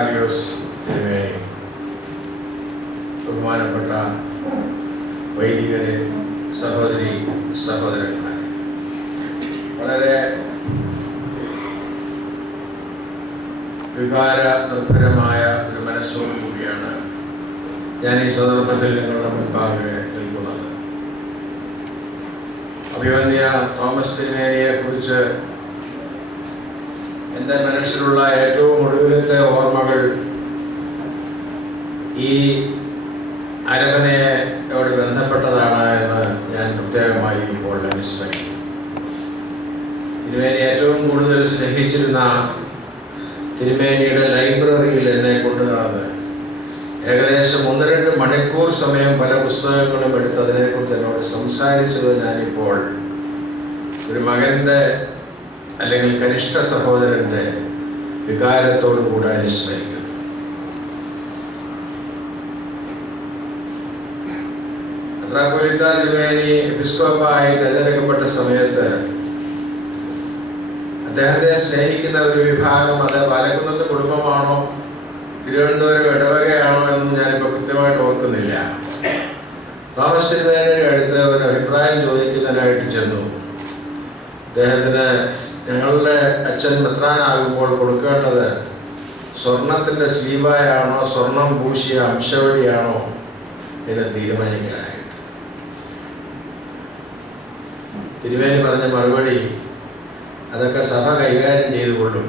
ആര്യോസ് തിരുമേനി, ബഹുമാനപ്പെട്ട വൈദികരെ, സഹോദരി സഹോദരന്മാരെ, വളരെ വികാര നിർഭരമായ ഒരു മനസ്സോടു കൂടിയാണ് ഞാൻ ഈ സന്ദർഭത്തിൽ നിങ്ങളുടെ മുൻപാകെ നിൽക്കുന്നത്. അഭിമന്യ തോമസ് തിരുമേനിയെ കുറിച്ച് എൻ്റെ മനസ്സിലുള്ള ഏറ്റവും ഒടുവിലത്തെ ഓർമ്മകൾ ഈ അരമനയോട് ബന്ധപ്പെട്ടതാണ് എന്ന് ഞാൻ പ്രത്യേകമായി ഇപ്പോൾ അനുസ്മരിക്കും. തിരുമേനി ഏറ്റവും കൂടുതൽ സ്നേഹിച്ചിരുന്ന തിരുമേനിയുടെ ലൈബ്രറിയിൽ എന്നെ കൊണ്ടുനടന്ന് ഏകദേശം 1-2 മണിക്കൂർ സമയം പല പുസ്തകങ്ങളും എടുത്ത് അതിനെക്കുറിച്ച് എന്നോട് സംസാരിച്ചത് ഞാനിപ്പോൾ ഒരു മകൻ്റെ അല്ലെങ്കിൽ കനിഷ്ഠ സഹോദരൻ്റെ വികാരത്തോടു കൂടെ അനുസ്മരിക്കുന്നു. മെത്രാപ്പോലീത്ത തിരുമേനി എപ്പിസ്കോപ്പായി തിരഞ്ഞെടുക്കപ്പെട്ട സമയത്ത് അദ്ദേഹത്തെ സ്നേഹിക്കുന്ന ഒരു വിഭാഗം, അത് പാലക്കുന്നത്ത് കുടുംബമാണോ തിരുവനന്തപുരം ഇടവകയാണോ എന്ന് ഞാനിപ്പോൾ കൃത്യമായിട്ട് ഓർക്കുന്നില്ല, തോമസ് തിരുമേനിയുടെ അടുത്ത് ഒരു അഭിപ്രായം ചോദിക്കുന്നതിനായിട്ട് ചെന്നു. അദ്ദേഹത്തിന് ഞങ്ങളുടെ അച്ഛൻ മെത്രാനാകുമ്പോൾ കൊടുക്കേണ്ടത് സ്വർണത്തിൻ്റെ സ്ലീവായാണോ സ്വർണം പൂശിയ അംശവടിയാണോ എന്ന് തീരുമാനിക്കാനായിട്ട്. തിരുമേനി പറഞ്ഞ മറുപടി, അതൊക്കെ സഭ കൈകാര്യം ചെയ്തുകൊള്ളും,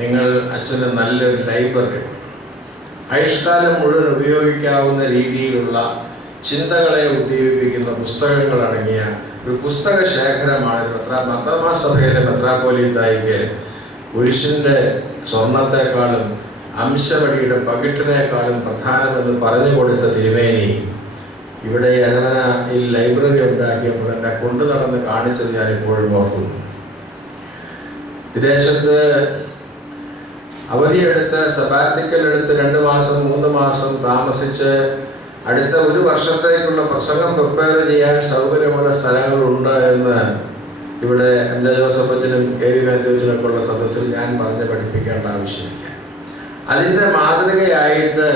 നിങ്ങൾ അച്ഛന് നല്ലൊരു ലൈബ്രറി, ആയുഷ്കാലം മുഴുവൻ ഉപയോഗിക്കാവുന്ന രീതിയിലുള്ള ചിന്തകളെ ഉദ്ദീപിപ്പിക്കുന്ന പുസ്തകങ്ങൾ അടങ്ങിയ ഒരു പുസ്തക ശേഖരമാണ് മർത്തോമാ സഭയിലെ മെത്രാപ്പോലീത്തായിക്ക് പുരുഷൻ്റെ സ്വർണത്തെക്കാളും അംശവടിയുടെ പകിട്ടിനേക്കാളും പ്രധാനമെന്ന് പറഞ്ഞു കൊടുത്ത തിരുമേനി ഇവിടെ അരമനയിൽ ലൈബ്രറി ഉണ്ടാക്കിയപ്പോൾ എന്നെ കൊണ്ടു നടന്ന് കാണിച്ചത് ഞാനിപ്പോഴും ഓർക്കുന്നു. വിദേശത്ത് അവധിയെടുത്ത് സബാറ്റിക്കൽ എടുത്ത് 2 മാസം 3 മാസം താമസിച്ച് അടുത്ത 1 വർഷത്തേക്കുള്ള പ്രസംഗം പ്രിപ്പയർ ചെയ്യാൻ സൗകര്യമുള്ള സ്ഥലങ്ങളുണ്ട് എന്ന് ഇവിടെ എം ജെ ജോസഫ് അച്ഛനും കെ വി മാത്യുവിനൊക്കെ ഉള്ള സദസ്സിൽ ഞാൻ പറഞ്ഞ് പഠിപ്പിക്കേണ്ട ആവശ്യമില്ല. അതിൻ്റെ മാതൃകയായിട്ട്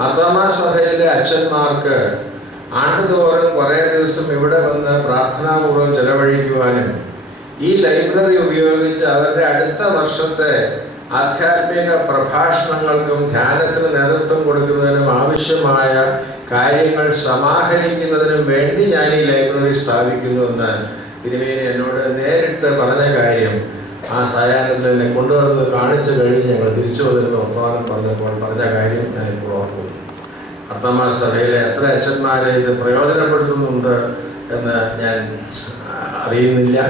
മർത്തോമാ സഭയിലെ അച്ഛന്മാർക്ക് ആണ്ടുതോറും കുറേ ദിവസം ഇവിടെ വന്ന് പ്രാർത്ഥനാപൂർവ്വം ചെലവഴിക്കുവാനും ഈ ലൈബ്രറി ഉപയോഗിച്ച് അവരുടെ അടുത്ത വർഷത്തെ ആധ്യാത്മിക പ്രഭാഷണങ്ങൾക്കും ധ്യാനത്തിന് നേതൃത്വം കൊടുക്കുന്നതിനും ആവശ്യമായ കാര്യങ്ങൾ സമാഹരിക്കുന്നതിനും വേണ്ടി ഞാൻ ഈ ലൈബ്രറി സ്ഥാപിക്കുന്നുവെന്ന് തിരുമേനി എന്നോട് നേരിട്ട് പറഞ്ഞ കാര്യം ആ സായാഹ്നത്തിൽ എന്നെ കൊണ്ടുവന്നത് കാണിച്ചു കഴിഞ്ഞ് ഞങ്ങൾ തിരിച്ചു വന്നിരുന്ന വർത്തമാനം പറഞ്ഞപ്പോൾ പറഞ്ഞ കാര്യം ഞാനിപ്പോൾ ഓർക്കുന്നു. മർത്തോമാ സഭയിലെ എത്ര അച്ഛന്മാരെ ഇത് പ്രയോജനപ്പെടുത്തുന്നുണ്ട് എന്ന് ഞാൻ അറിയുന്നില്ല.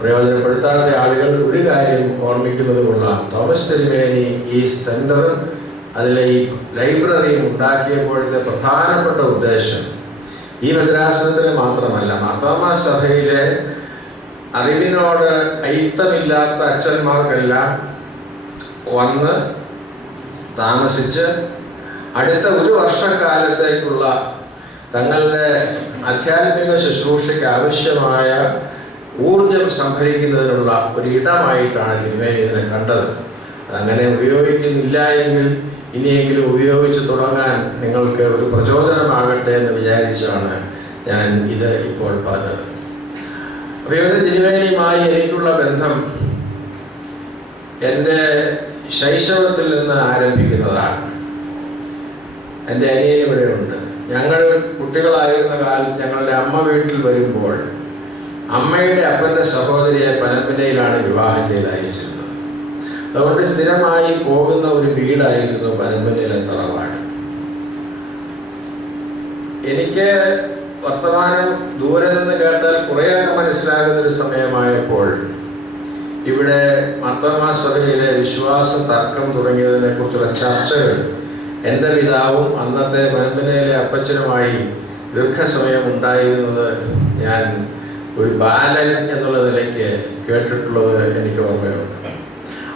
പ്രയോജനപ്പെടുത്താത്ത ആളുകൾ ഒരു കാര്യം ഓർമ്മിക്കുന്നത് കൊള്ളാം, തോമസ് തിരുമേനി ഈ സെന്ററും അതിലെ ഈ ലൈബ്രറിയും ഉണ്ടാക്കിയപ്പോഴത്തെ പ്രധാനപ്പെട്ട ഉദ്ദേശം ഈ ഭദ്രാസനത്തിന് മാത്രമല്ല, മർത്തോമാ സഭയിലെ അറിവിനോട് അയിത്തമില്ലാത്ത അച്ഛന്മാർക്കെല്ലാം വന്ന് താമസിച്ച് അടുത്ത 1 വർഷക്കാലത്തേക്കുള്ള തങ്ങളുടെ ആധ്യാത്മിക ശുശ്രൂഷയ്ക്ക് ആവശ്യമായ ഊർജം സംഭരിക്കുന്നതിനുള്ള ഒരു ഇടമായിട്ടാണ് തിരുമേനി ഇതിനെ കണ്ടത്. അങ്ങനെ ഉപയോഗിക്കുന്നില്ല എങ്കിൽ ഇനിയെങ്കിലും ഉപയോഗിച്ച് തുടങ്ങാൻ നിങ്ങൾക്ക് ഒരു പ്രചോദനമാകട്ടെ എന്ന് വിചാരിച്ചാണ് ഞാൻ ഇത് ഇപ്പോൾ പറഞ്ഞത്. അപ്പോൾ തിരുമേനിയുമായി എനിക്കുള്ള ബന്ധം എൻ്റെ ശൈശവത്തിൽ നിന്ന് ആരംഭിക്കുന്നതാണ്. എൻ്റെ അനിയൻ ഇവിടെയുണ്ട്. ഞങ്ങൾ കുട്ടികളായിരുന്ന കാലത്ത് ഞങ്ങളുടെ അമ്മ വീട്ടിൽ വരുമ്പോൾ അമ്മയുടെ അപ്പൻ്റെ സഹോദരിയെ പനമ്പനയിലാണ് വിവാഹം ചെയ്ത് അയച്ചിരുന്നത്. അതുകൊണ്ട് സ്ഥിരമായി പോകുന്ന ഒരു വീടായിരുന്നു പനമ്പനയിലെ തറവാട്. എനിക്ക് വർത്തമാനം ദൂരെ നിന്ന് കേട്ടാൽ കുറേയൊക്കെ മനസ്സിലാകുന്നൊരു സമയമായപ്പോൾ ഇവിടെ മർത്തോമാ സഭയിലെ വിശ്വാസ തർക്കം തുടങ്ങിയതിനെ കുറിച്ചുള്ള ചർച്ചകൾ എൻ്റെ പിതാവും അന്നത്തെ പനമ്പനയിലെ അപ്പച്ചനുമായി ദീർഘസമയം ഉണ്ടായിരുന്നത് ഞാൻ ഒരു ബാലൻ എന്നുള്ള നിലയ്ക്ക് കേട്ടിട്ടുള്ളത് എനിക്ക് ഓർമ്മയുണ്ട്.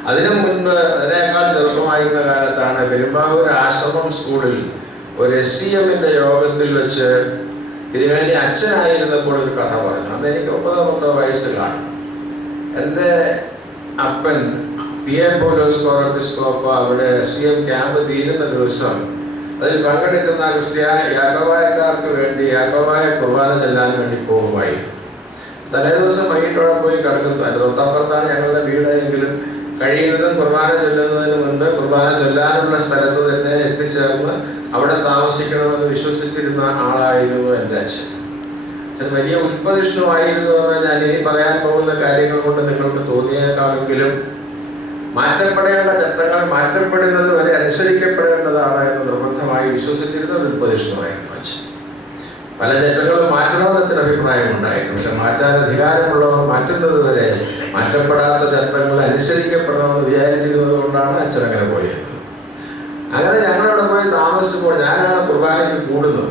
അതിനു മുൻപ് അതിനേക്കാൾ ചെറുപ്പമായിരുന്ന കാലത്താണ് പെരുമ്പാവൂർ ആശ്രമം സ്കൂളിൽ ഒരു SCMൻ്റെ യോഗത്തിൽ വെച്ച് തിരുമേനി അച്ഛനായിരുന്നപ്പോൾ ഒരു കഥ പറഞ്ഞു. അന്ന് എനിക്ക് 9 വയസ്സ് കാണും. എൻ്റെ അപ്പൻ PM പൗലോസ് കോറോപ്പിസ്കോപ്പ അവിടെ SCM ക്യാമ്പ് തീരുന്ന ദിവസം അതിൽ പങ്കെടുക്കുന്ന യാക്കോബായക്കാർക്ക് വേണ്ടി യാക്കോബായ കുർബാന ചെല്ലാൻ വേണ്ടി പോകുമായി. തലേദിവസം വൈകിട്ടോടെ പോയി കിടക്കുന്നു. അതിൻ്റെ തൊട്ടപ്പുറത്താണ് ഞങ്ങളുടെ വീടെങ്കിലും കഴിയുന്നതും കുർബാന ചൊല്ലുന്നതിന് മുൻപ് കുർബാന ചൊല്ലാനുള്ള സ്ഥലത്ത് തന്നെ എത്തിച്ചേർന്ന് അവിടെ താമസിക്കണമെന്ന് വിശ്വസിച്ചിരുന്ന ആളായിരുന്നു എൻ്റെ അച്ഛൻ. അച്ഛൻ വലിയ ഉൽപ്പതിഷ്ണുവായിരുന്നു എന്ന് ഞാൻ ഇനി പറയാൻ പോകുന്ന കാര്യങ്ങൾ കൊണ്ട് നിങ്ങൾക്ക് തോന്നിയേക്കാമെങ്കിലും മാറ്റപ്പെടേണ്ട ചട്ടങ്ങൾ മാറ്റപ്പെടുന്നത് വരെ അനുസരിക്കപ്പെടേണ്ടതാണ് എന്ന് നിർബന്ധമായി വിശ്വസിച്ചിരുന്ന ഉൽപ്പതിഷ്ണുവായിരുന്നു അച്ഛൻ. പല ചട്ടങ്ങളും മാറ്റണമെന്ന് അച്ഛൻ അഭിപ്രായമുണ്ടായിരുന്നു. പക്ഷെ മാറ്റാൻ അധികാരമുള്ളവർ മാറ്റുന്നത് വരെ മാറ്റപ്പെടാത്ത ചട്ടങ്ങൾ അനുസരിക്കപ്പെടണമെന്ന് വിചാരിച്ചിരുന്നത് കൊണ്ടാണ് അച്ഛൻ അങ്ങനെ പോയിരുന്നത്. അങ്ങനെ ഞങ്ങളവിടെ പോയി താമസിച്ചപ്പോൾ ഞാനാണ് കുർബാനയ്ക്ക് കൂടുന്നത്.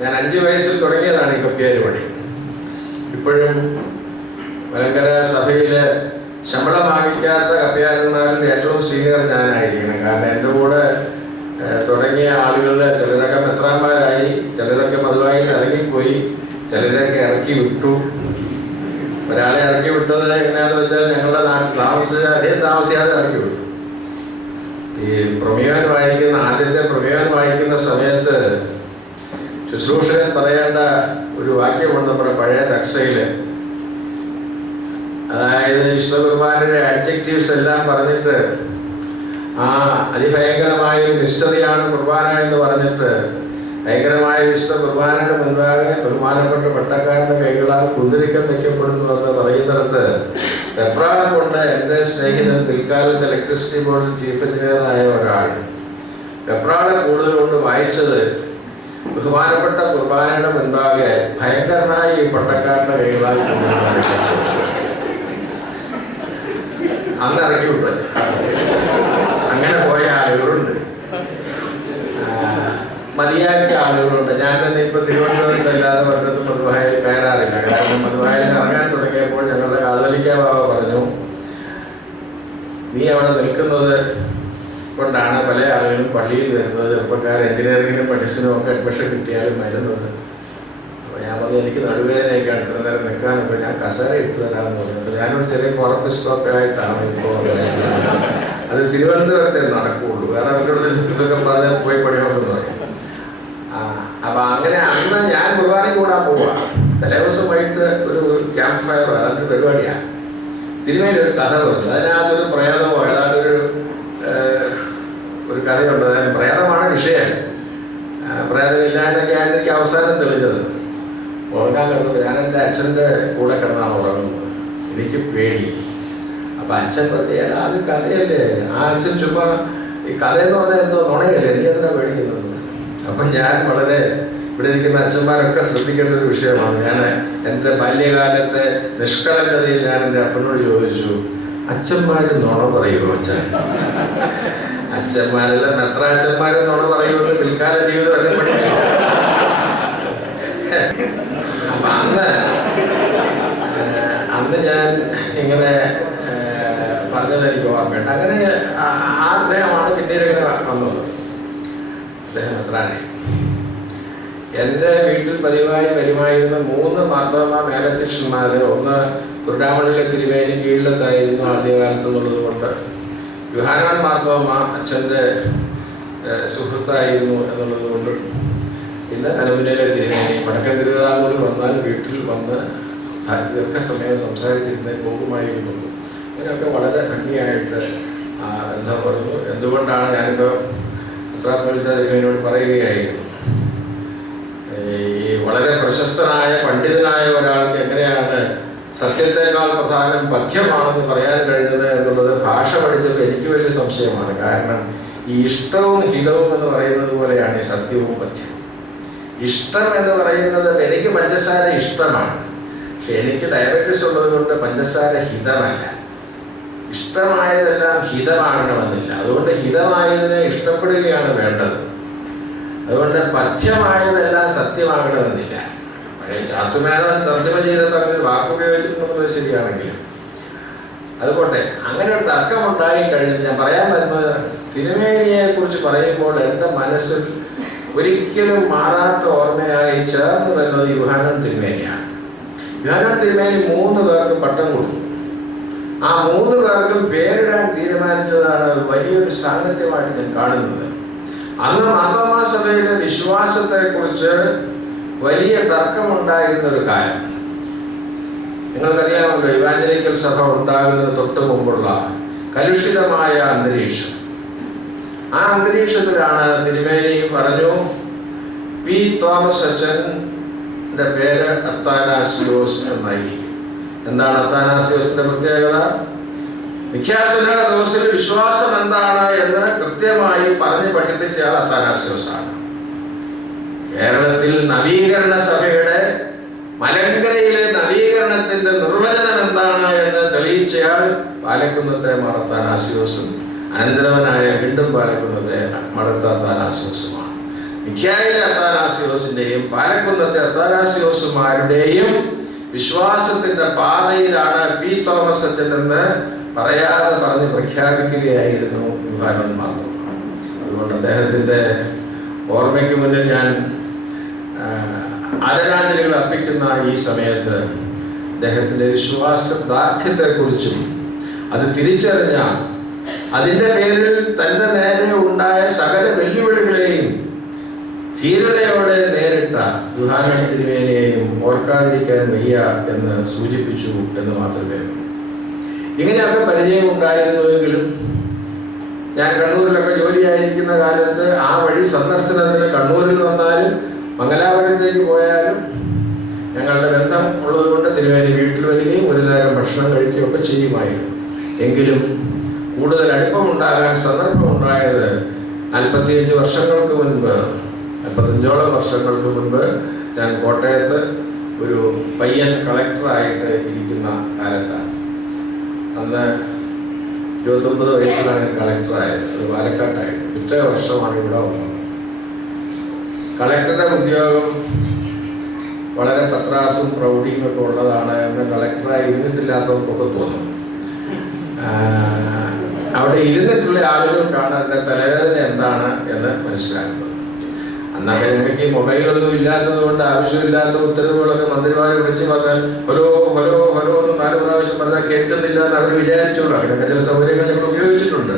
ഞാൻ 5 വയസ്സിൽ തുടങ്ങിയതാണ് ഈ കപ്പ്യാര് പണി. ഇപ്പോഴും ഭയങ്കര സഭയില് ശമ്പളം വാങ്ങിക്കാത്ത കപ്പ്യാരന്മാരിൽ ഏറ്റവും സീനിയർ ഞാനായിരിക്കണം. കാരണം എൻ്റെ കൂടെ തുടങ്ങിയ ആളുകളിൽ ചിലരൊക്കെ മെത്രാന്മാരായി, ചിലരൊക്കെ പതിവായി ഇറങ്ങിപ്പോയി, ചിലരൊക്കെ ഇറക്കി വിട്ടു. ഒരാളെ ഇറക്കി വിട്ടത് എങ്ങനെയാണെന്ന് വെച്ചാൽ ഞങ്ങളുടെ നാട്ടിൽ താമസിയാതെ ഇറക്കി വിട്ടു. ഈ പ്രമേയം വായിക്കുന്ന ആദ്യത്തെ പ്രമേയം വായിക്കുന്ന സമയത്ത് ശുശ്രൂഷകൻ പറയേണ്ട ഒരു വാക്യമുണ്ട് നമ്മുടെ പഴയ തക്സയില്. അതായത് വിശുദ്ധ കുർബാനയുടെ അഡ്ജക്റ്റീവ്സ് എല്ലാം പറഞ്ഞിട്ട് അതിഭയങ്കരമായ ഒരു നിഷ്ഠതയാണ് കുർബാന എന്ന് പറഞ്ഞിട്ട് ഭയങ്കരമായ വിശുദ്ധ കുർബാനയുടെ മുൻപാകെ ബഹുമാനപ്പെട്ട പട്ടക്കാരന്റെ കൈകളാൽ കുന്തിരിക്കം വയ്ക്കപ്പെടുന്നു എന്ന് പറയുന്നിടത്ത് വെപ്രാളം കൊണ്ട് എൻ്റെ സ്നേഹിതൻ പിൽക്കാലത്ത് ഇലക്ട്രിസിറ്റി ബോർഡിൽ ചീഫ് എഞ്ചിനീയറായ ഒരാൾ വെപ്രാളം കൂടുതൽ കൊണ്ട് വായിച്ചത് ബഹുമാനപ്പെട്ട കുർബാനയുടെ മുൻപാകെ ഭയങ്കരമായ ഈ പട്ടക്കാരന്റെ കൈകളാൽ അന്ന് ഇറക്കി വിട്ടു. അങ്ങനെ പോയ ആളുകളുണ്ട്, മതിയാക്കിയ ആളുകളുണ്ട്. ഞാൻ തന്നെ ഇപ്പൊ തിരുവനന്തപുരത്ത് അല്ലാതെ ഒരിടത്തും മധുവായിൽ കയറാറില്ല. കാരണം മധുവായിൽ ഇറങ്ങാൻ തുടങ്ങിയപ്പോൾ ഞങ്ങളുടെ കാതോലിക്ക ബാബ പറഞ്ഞു, നീ അവിടെ നിൽക്കുന്നത് കൊണ്ടാണ് പല ആളുകളും പള്ളിയിൽ വരുന്നത്, ചെറുപ്പക്കാർ എഞ്ചിനീയറിങ്ങിനും മെഡിസിനും ഒക്കെ അഡ്മിഷൻ കിട്ടിയാലും വരുന്നത്. അപ്പോൾ ഞാൻ പറഞ്ഞു എനിക്ക് നടുവേദനയൊക്കെ ഇത്ര നേരം നിൽക്കാനൊക്കെ ഞാൻ കസേര ഇട്ട് തരാമെന്ന് പറഞ്ഞു. ഞാനൊരു ചെറിയ കോറപ്പിസ്റ്റോപ്പായിട്ടാണ് ഇപ്പോൾ അത് തിരുവനന്തപുരത്തെ നടക്കുകയുള്ളൂ, വേറെ അവരുടെ ഇതൊക്കെ പറഞ്ഞാൽ പോയി പണിയൊക്കെ പറയും. അപ്പൊ അങ്ങനെ അന്ന് ഞാൻ കുർബാന കൂടാൻ പോവാ. തലേദിവസം വൈകിട്ട് ഒരു ക്യാമ്പ് ഫയർ അതിൻ്റെ പരിപാടിയാണ്. തിരുമേനി ഒരു കഥ പറഞ്ഞു. അതിനകത്തൊരു പ്രേതമോ ഏതാണ്ട് ഒരു കഥയുണ്ട്. അതായത് പ്രേതമാണ് വിഷയം. പ്രേതമില്ലാതൊക്കെ ആയിരുന്നു എനിക്ക് അവസാനം തെളിഞ്ഞത്. ഉറങ്ങാൻ കിടന്നത് ഞാൻ എൻ്റെ അച്ഛൻ്റെ കൂടെ കിടന്നാണ് ഉറങ്ങുന്നത്. എനിക്ക് പേടി. അപ്പൊ അച്ഛൻ പറഞ്ഞാൽ അത് കഥയല്ലേ, ആ അച്ഛൻ ചുമ്മാ ഈ കഥയെന്ന് പറഞ്ഞാൽ എന്തോ നുണയല്ലേ, നീ എന്തിനാ പേടിക്കുന്നത്? അപ്പം ഞാൻ വളരെ ഇവിടെ ഇരിക്കുന്ന അച്ഛന്മാരൊക്കെ ശ്രദ്ധിക്കേണ്ട ഒരു വിഷയമാണ്. ഞാൻ എൻ്റെ ബാല്യകാലത്തെ നിഷ്കളങ്കതയിൽ ഞാൻ എൻ്റെ അപ്പനോട് ചോദിച്ചു, അച്ഛന്മാർ നുണ പറയുമോ അച്ഛൻ? അച്ഛന്മാരെല്ലാം എത്ര അച്ഛന്മാരും നുണ പറയുമെന്ന് പിൽക്കാല ജീവിതം എല്ലാം പഠിക്കും. അപ്പൊ അന്ന് ഞാൻ ഇങ്ങനെ പറഞ്ഞത് എനിക്ക് ഓർമ്മയുണ്ട്. അങ്ങനെ അദ്ദേഹമാണ് പിന്നീട് ഇങ്ങനെ വന്നത്. അദ്ദേഹം എത്രാണ് എൻ്റെ വീട്ടിൽ പതിവായി വരുമായിരുന്ന 3 മാർത്തോമാ മേലധ്യക്ഷന്മാർ. ഒന്ന് കുരുടാമണിലെ തിരുവേനി കീഴിലത്തായിരുന്നു ആദ്യകാലത്ത് എന്നുള്ളത് കൊണ്ട്, യോഹന്നാൻ മാർത്തോമ അച്ഛൻ്റെ സുഹൃത്തായിരുന്നു എന്നുള്ളത് കൊണ്ടും, പിന്നെ കലമുനയിലെ തിരുവേനി വടക്കൻ തിരുവിതാംകൂറിൽ വന്നാൽ വീട്ടിൽ വന്ന് ദീർഘസമയം സംസാരിച്ചിരുന്നേ പോകുമായിരുന്നു. അങ്ങനെയൊക്കെ വളരെ ഭംഗിയായിട്ട് ബന്ധം പറഞ്ഞു. എന്തുകൊണ്ടാണ് ഞാനിപ്പോൾ മെത്രാപ്പൊലീത്തനോട് പറയുകയായിരുന്നു, ഈ വളരെ പ്രശസ്തനായ പണ്ഡിതനായ ഒരാൾക്ക് എങ്ങനെയാണ് സത്യത്തെക്കാൾ പ്രധാനം പഥ്യമാണെന്ന് പറയാൻ കഴിഞ്ഞത് എന്നുള്ളത് ഭാഷ പഠിച്ചപ്പോൾ എനിക്ക് വലിയ സംശയമാണ്. കാരണം ഈ ഇഷ്ടവും ഹിതവും എന്ന് പറയുന്നത് പോലെയാണ് ഈ സത്യവും പഥ്യവും. ഇഷ്ടം എന്ന് പറയുന്നത് എനിക്ക് പഞ്ചസാര ഇഷ്ടമാണ്, പക്ഷെ എനിക്ക് ഡയബറ്റീസ് ഉള്ളത് കൊണ്ട് പഞ്ചസാര ഹിതമല്ല. ഇഷ്ടമായതെല്ലാം ഹിതമാകണമെന്നില്ല. അതുകൊണ്ട് ഹിതമായതിനെ ഇഷ്ടപ്പെടുകയാണ് വേണ്ടത്. അതുകൊണ്ട് പഥ്യമായതെല്ലാം സത്യമാകണമെന്നില്ല. പഴയ ചാത്തുമേനോൻ തർജ്ജമ ചെയ്തപ്പോൾ അങ്ങനെ ഒരു വാക്കുപയോഗിച്ചിട്ടുള്ളത് ശരിയാണെങ്കിലും അതുകൊണ്ട് അങ്ങനെ ഒരു തർക്കമുണ്ടായി കഴിഞ്ഞ് ഞാൻ പറയാൻ വരുന്നത്, തിരുമേനിയെ കുറിച്ച് പറയുമ്പോൾ എൻ്റെ മനസ്സിൽ ഒരിക്കലും മാറാത്ത ഓർമ്മയായി ചേർന്ന് വരുന്നത് യോഹന്നാൻ തിരുമേനിയാണ്. യോഹന്നാൻ തിരുമേനി 3 പേർക്ക് പട്ടം കൊടുത്തു. ആ 3 പേർക്കും പേരിടാൻ തീരുമാനിച്ചതാണ് വലിയൊരു സാന്നിധ്യമായിട്ട് ഞാൻ കാണുന്നത്. അന്ന് മാർത്തോമാ സഭയിലെ വിശ്വാസത്തെക്കുറിച്ച് വലിയ തർക്കമുണ്ടായിരുന്ന ഒരു കാലം. നിങ്ങൾക്കറിയാമല്ലോ, ഇവാഞ്ചലിക്കൽ സഭ ഉണ്ടാകുന്നതിന് തൊട്ട് മുമ്പുള്ള കലുഷിതമായ അന്തരീക്ഷം. ആ അന്തരീക്ഷത്തിലാണ് തിരുമേനി പറഞ്ഞു, പി തോമസ് അച്ഛൻ്റെ പേര് അത്താനാസിയോസ് എന്നായിരിക്കും. എന്താണ് അത്താനാസിയോസിന്റെ പ്രത്യേകത? നിഖ്യാസന ദിവസത്തിൽ വിശ്വാസം എന്താണ് എന്ന് കൃത്യമായി പറഞ്ഞ് പഠിപ്പിച്ച ആൾ അത്താനാസിയോസ് ആണ്. കേരളത്തിൽ നവീകരണ സഭയുടെ മലങ്കരയിലെ നവീകരണത്തിന്റെ നിർവചനം എന്താണ് എന്ന് തെളിയിച്ചയാൾ പാലക്കുന്നത്തെ മാർ അത്താനാസിയോസും അനന്തരവനായ വീണ്ടും പാലക്കുന്നത്തെ മടത്ത അത്താനാസിയോസുമാണ്. നിഖ്യായിലെ അത്താനാസിയോസിന്റെയും പാലക്കുന്നത്തെ അത്താനാസിയോസുമാരുടെയും വിശ്വാസത്തിന്റെ പാതയിലാണ് പി തോമസ് അച്ഛൻ എന്ന് പറയാതെ പറഞ്ഞ് പ്രഖ്യാപിക്കുകയായിരുന്നു വിഭാഗം മാത്രം. അതുകൊണ്ട് അദ്ദേഹത്തിന്റെ ഓർമ്മയ്ക്ക് മുന്നിൽ ഞാൻ ആദരാഞ്ജലികൾ അർപ്പിക്കുന്ന ഈ സമയത്ത് അദ്ദേഹത്തിന്റെ വിശ്വാസദാർഢ്യത്തെക്കുറിച്ചും അത് തിരിച്ചറിഞ്ഞ അതിൻ്റെ പേരിൽ തന്റെ നേരെ ഉണ്ടായ സകല വെല്ലുവിളികളെയും ധീരതയോടെ നേരിട്ട യോഹന്നാൻ തിരുമേനിയെയും ഓർക്കാതിരിക്കാൻ വയ്യ എന്ന് സൂചിപ്പിച്ചു എന്ന് മാത്രമേ. ഇങ്ങനെയൊക്കെ പരിചയം ഉണ്ടായിരുന്നുവെങ്കിലും ഞാൻ കണ്ണൂരിലൊക്കെ ജോലിയായിരിക്കുന്ന കാലത്ത് ആ വഴി സന്ദർശനത്തിന് കണ്ണൂരിൽ വന്നാലും മംഗലാപുരത്തേക്ക് പോയാലും ഞങ്ങളുടെ ബന്ധം ഉള്ളതുകൊണ്ട് തിരുമേനി വീട്ടിൽ വരികയും ഒരു നേരം ഭക്ഷണം കഴിക്കുകയൊക്കെ ചെയ്യുമായിരുന്നു. എങ്കിലും കൂടുതൽ അടുപ്പമുണ്ടാകാൻ സന്ദർഭമുണ്ടായത് 45 വർഷങ്ങൾക്ക് മുൻപ്, 45ഓളം വർഷങ്ങൾക്ക് മുൻപ് ഞാൻ കോട്ടയത്ത് ഒരു പയ്യൻ കളക്ടറായിട്ട് ഇരിക്കുന്ന കാലത്താണ്. അന്ന് 29 വയസ്സിലാണ് കളക്ടറായത്. അത് പാലക്കാട്ടായിരുന്നു. പിറ്റേ വർഷമാണ് ഇവിടെ വന്നത്. കളക്ടറുടെ ഉദ്യോഗം വളരെ പത്രാസും പ്രൗഢിയും ഒക്കെ ഉള്ളതാണ് എന്ന് കളക്ടറായി ഇരുന്നിട്ടില്ലാത്തവർക്കൊക്കെ തോന്നും. അവിടെ ഇരുന്നിട്ടുള്ള ആളുകൾക്കാണ് അതിൻ്റെ തലവേദന എന്താണ് എന്ന് മനസ്സിലാക്കുന്നത്. അന്നൊക്കെ എനിക്ക് മൊബൈലൊന്നും ഇല്ലാത്തത് കൊണ്ട് ആവശ്യമില്ലാത്ത ഉത്തരവുകളൊക്കെ മന്ത്രിമാരെ വിളിച്ച് പറഞ്ഞാൽ ഹലോ ഹലോ ഹലോ എന്ന് 4 പ്രാവശ്യം പറഞ്ഞാൽ കേൾക്കുന്നില്ല എന്ന് അവർ വിചാരിച്ചോളൂ. അതിനൊക്കെ ചില സൗകര്യങ്ങൾ ഞങ്ങൾ ഉപയോഗിച്ചിട്ടുണ്ട്.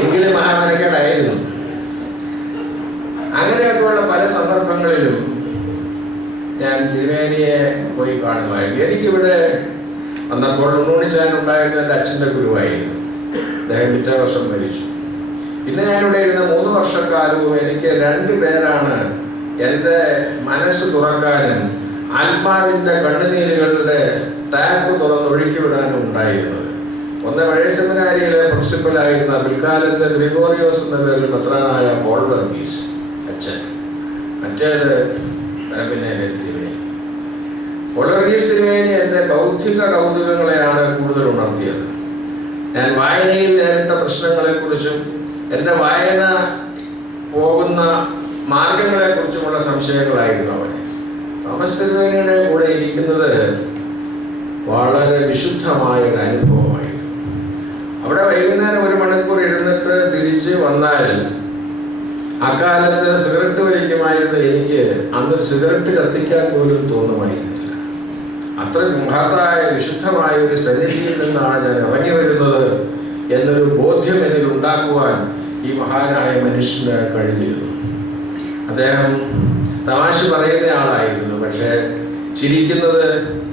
എങ്കിലും മഹാമനക്കേടായിരുന്നു. അങ്ങനെയൊക്കെയുള്ള പല സന്ദർഭങ്ങളിലും ഞാൻ തിരുമേനിയെ പോയി കാണുമായിരുന്നു. എനിക്കിവിടെ വന്നപ്പോൾ ഉണ്ണുണ്ണിച്ചാൻ ഉണ്ടായിരുന്ന എൻ്റെ അച്ഛൻ്റെ ഗുരുവായിരുന്നു. അദ്ദേഹം പിറ്റേ വർഷം മരിച്ചു. പിന്നെ ഞാനിവിടെ ഇരുന്ന 3 വർഷക്കാലവും എനിക്ക് 2 പേരാണ് എൻ്റെ മനസ്സ് തുറക്കാനും ആത്മാവിൻ്റെ കണ്ണുനീരുകളുടെ ടാപ്പ് തുറന്നൊഴുക്കി വിടാനും ഉണ്ടായിരുന്നത്. ഒന്ന് പഴയ സെമിനാരിയിലെ പ്രിൻസിപ്പലായിരുന്ന പിൽക്കാലത്ത് ഗ്രിഗോറിയോസ് എന്ന പേരിൽ മെത്രാനായ പോൾ വർഗീസ് അച്ഛൻ, മറ്റേത് പരമ്പനയിലെ തിരുമേനി. പോൾ വർഗീസ് തിരുമേനി എൻ്റെ ബൗദ്ധിക കൗതുകങ്ങളെയാണ് കൂടുതൽ ഉണർത്തിയത്. ഞാൻ വായനയിൽ നേരിട്ട പ്രശ്നങ്ങളെക്കുറിച്ചും എൻ്റെ വായന പോകുന്ന മാർഗങ്ങളെക്കുറിച്ചുമുള്ള സംശയങ്ങളായിരുന്നു അവിടെ. തോമസ് തിരുമേനിയുടെ കൂടെ ഇരിക്കുന്നത് വളരെ വിശുദ്ധമായ ഒരു അനുഭവമായിരുന്നു. അവിടെ വൈകുന്നേരം 1 മണിക്കൂർ ഇരുന്നിട്ട് തിരിച്ച് വന്നാൽ അക്കാലത്ത് സിഗരറ്റ് വലിക്കുമായിരുന്ന എനിക്ക് അന്നൊരു സിഗരറ്റ് കത്തിക്കാൻ പോലും തോന്നുമായിരുന്നില്ല. അത്ര മഹത്തായ വിശുദ്ധമായ ഒരു സന്നിധിയിൽ നിന്നാണ് ഞാൻ ഇറങ്ങി വരുന്നത് എന്നൊരു ബോധ്യം എന്നിൽ ഉണ്ടാക്കുവാൻ ഈ മഹാനായ മനുഷ്യന് കഴിഞ്ഞിരുന്നു. അദ്ദേഹം തമാശ പറയുന്ന ആളായിരുന്നു, പക്ഷേ ചിരിക്കുന്നത്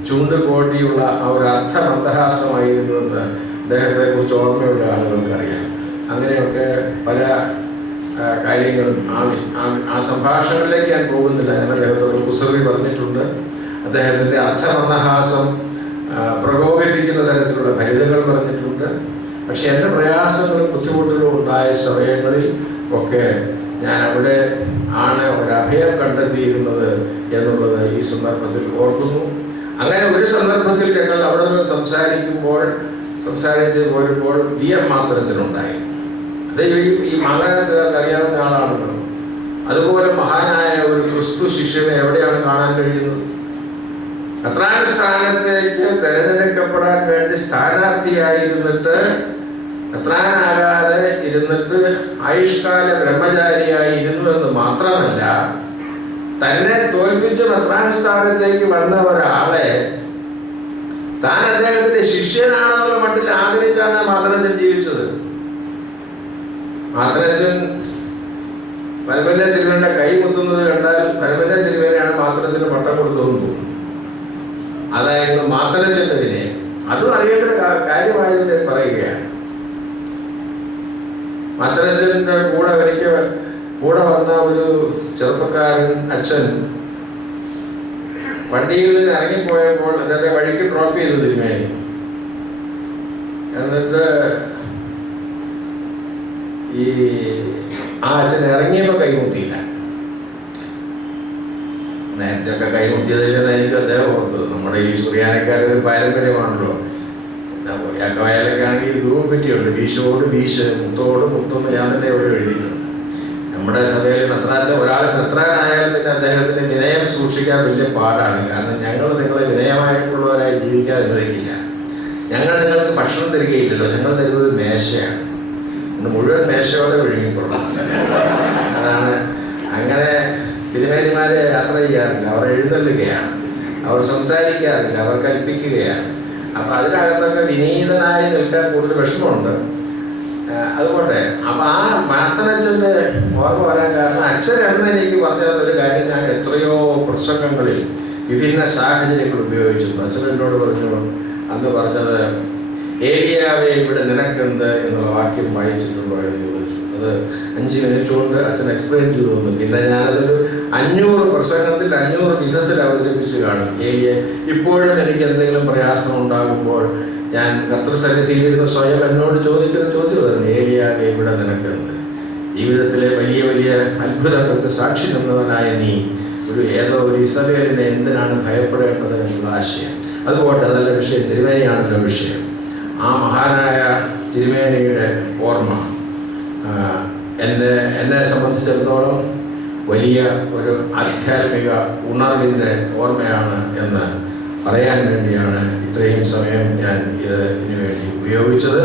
ചുണ്ട് കോട്ടിയുള്ള ആ ഒരു അർത്ഥമന്ദഹാസമായിരുന്നു എന്ന് അദ്ദേഹത്തെ കുറിച്ച് ഓർമ്മയുള്ള ആളുകൾക്കറിയാം. അങ്ങനെയൊക്കെ പല കാര്യങ്ങളും ആ സംഭാഷണങ്ങളിലേക്ക് ഞാൻ പോകുന്നില്ല. ഞാൻ അദ്ദേഹത്തോട് കുസൃതി പറഞ്ഞിട്ടുണ്ട്. അദ്ദേഹത്തിൻ്റെ അർത്ഥമന്ദഹാസം പ്രകോപിപ്പിക്കുന്ന തരത്തിലുള്ള ഫലിതങ്ങൾ പറഞ്ഞിട്ടുണ്ട്. പക്ഷെ എൻ്റെ പ്രയാസങ്ങളും ബുദ്ധിമുട്ടുകളും ഉണ്ടായ സമയങ്ങളിൽ ഒക്കെ ഞാൻ അവിടെ ആണ് ഒരഭയം കണ്ടെത്തിയിരുന്നത് എന്നുള്ളത് ഈ സന്ദർഭത്തിൽ ഓർക്കുന്നു. അങ്ങനെ ഒരു സന്ദർഭത്തിൽ ഞങ്ങൾ അവിടെ നിന്ന് സംസാരിച്ച് പോരുമ്പോൾ മാത്രത്തിനുണ്ടായി. അത് ഈ മാതാപിതാക്കൾക്ക് അറിയാവുന്ന ആളാണല്ലോ. അതുപോലെ മഹാനായ ഒരു ക്രിസ്തു ശിഷ്യനെ എവിടെയാണ് കാണാൻ കഴിയുന്നത്? മെത്രാൻ സ്ഥാനത്തേക്ക് തിരഞ്ഞെടുക്കപ്പെടാൻ വേണ്ടി സ്ഥാനാർത്ഥിയായിരുന്നിട്ട് മെത്രാനാകാതെ ഇരുന്നിട്ട് ആയുഷ്കാല ബ്രഹ്മചാരിയായി ഇരുന്നു എന്ന് മാത്രമല്ല, തന്നെ തോൽപ്പിച്ച് മെത്രാൻ സ്ഥാനത്തേക്ക് വന്ന ഒരാളെ താൻ അദ്ദേഹത്തിന്റെ ശിഷ്യനാണെന്നുള്ള മട്ടിൽ ആദരിച്ചാണ് മാത്തനച്ചൻ ജീവിച്ചത്. മാത്തനച്ചൻ പരമന്റെ തിരുവേന്റെ കൈ മുത്തുന്നത് കണ്ടാൽ പരമന്റെ തിരുവേനെയാണ് മാത്തനത്തിന് പട്ടം കൊടുത്തതെന്ന് തോന്നുന്നു. അതായിരുന്നു മാത്തനച്ചന്റെ വിനയം. അതും അറിയേണ്ട കാര്യമായതിനെ പറയുകയാണ്. മാത്തനച്ചന്റെ കൂടെ വന്ന ഒരു ചെറുപ്പക്കാരൻ അച്ഛൻ വണ്ടിയിൽ നിന്ന് ഇറങ്ങിപ്പോയപ്പോൾ അദ്ദേഹത്തെ വഴിക്ക് ഡ്രോപ്പ് ചെയ്തു തിരുമേനി. എന്നിട്ട് ആ അച്ഛൻ ഇറങ്ങിയപ്പോൾ കൈമുത്തിയില്ല. നേരത്തെ ഒക്കെ കൈമുത്തിയതില്ലെന്നായിരിക്കും അദ്ദേഹം ഓർത്തത്. നമ്മുടെ ഈ സുറിയാനക്കാരൊരു പാരമ്പര്യമാണല്ലോ. വയലൊക്കെ ആണെങ്കിൽ ഗ്രൂപ്പ് പറ്റിയുണ്ട്, വീശോട് വീശ്, മുത്തോട് മുത്തൊന്ന് ഞാൻ തന്നെ ഇവിടെ എഴുതിയിട്ടുണ്ട്. നമ്മുടെ സഭയിൽ ഒരാൾ മെത്രാനായാലും പിന്നെ അദ്ദേഹത്തിന് വിനയം സൂക്ഷിക്കാൻ വലിയ പാടാണ്. കാരണം ഞങ്ങൾ നിങ്ങളെ വിനയമായിട്ടുള്ളവരായി ജീവിക്കാൻ അനുവദിക്കില്ല. ഞങ്ങൾ നിങ്ങൾക്ക് ഭക്ഷണം തരികയില്ലല്ലോ, ഞങ്ങൾ തരുന്നത് മേശയാണ്. മുഴുവൻ മേശയോടെ വിഴുങ്ങിക്കൊള്ളാം. അതാണ്. അങ്ങനെ തിരുമേനിമാരെ യാത്ര ചെയ്യാറില്ല, അവർ എഴുന്നള്ളുകയാണ്, അവർ സംസാരിക്കാറില്ല, അവർ കൽപ്പിക്കുകയാണ്. അപ്പം അതിനകത്തൊക്കെ വിനീതനായി നിൽക്കാൻ കൂടുതൽ വിഷമമുണ്ട്. അതുകൊണ്ട് അപ്പം ആ മാത്തനച്ഛൻ്റെ ഓർമ്മ വരാൻ കാരണം അച്ഛൻ എന്നെനിക്ക് പറഞ്ഞ ഒരു കാര്യം ഞാൻ എത്രയോ പ്രസംഗങ്ങളിൽ വിഭിന്ന സാഹചര്യങ്ങൾ ഉപയോഗിച്ചിട്ടുണ്ട്. അച്ഛൻ എന്നോട് പറഞ്ഞു, അന്ന് പറഞ്ഞത് ഏലിയാവെ ഇവിടെ നിനക്കെന്ത് എന്നുള്ള വാക്യം വായിച്ചിട്ടുണ്ടോ എന്ന് ചോദിച്ചു. അത് 5 മിനിറ്റ് കൊണ്ട് അച്ഛൻ എക്സ്പ്ലെയിൻ ചെയ്തു തന്നു. പിന്നെ ഞാനതൊരു 500 പ്രസംഗത്തിൽ 500 വിധത്തിൽ അവതരിപ്പിച്ച് കാണും. ഇപ്പോഴും എനിക്ക് എന്തെങ്കിലും പ്രയാസം ഉണ്ടാകുമ്പോൾ ഞാൻ കർത്തൃസന്നിധിയിലിരുന്ന് സ്വയം എന്നോട് ചോദിക്കുന്ന ചോദ്യമായിരുന്നു, ഏലിയാവെ ഇവിടെ നിനക്കെന്ത്? ജീവിതത്തിലെ വലിയ വലിയ അത്ഭുതങ്ങൾക്ക് സാക്ഷി നിന്നവനായ നീ ഏതോ ഒരു ഇസ്രായേലിനെ എന്തിനാണ് ഭയപ്പെടേണ്ടത് എന്നുള്ള ആശയം. അതുപോലെ അതല്ല വിഷയം, തിരുമേനിയാണല്ലോ വിഷയം. ആ മഹാനായ തിരുമേനിയുടെ ഓർമ്മ എന്നെ സംബന്ധിച്ചിടത്തോളം വലിയ ഒരു ആധ്യാത്മിക ഉണർവിൻ്റെ ഓർമ്മയാണ് എന്ന് പറയാൻ വേണ്ടിയാണ് ഇത്രയും സമയം ഞാൻ ഇതിനു വേണ്ടി ഉപയോഗിച്ചത്.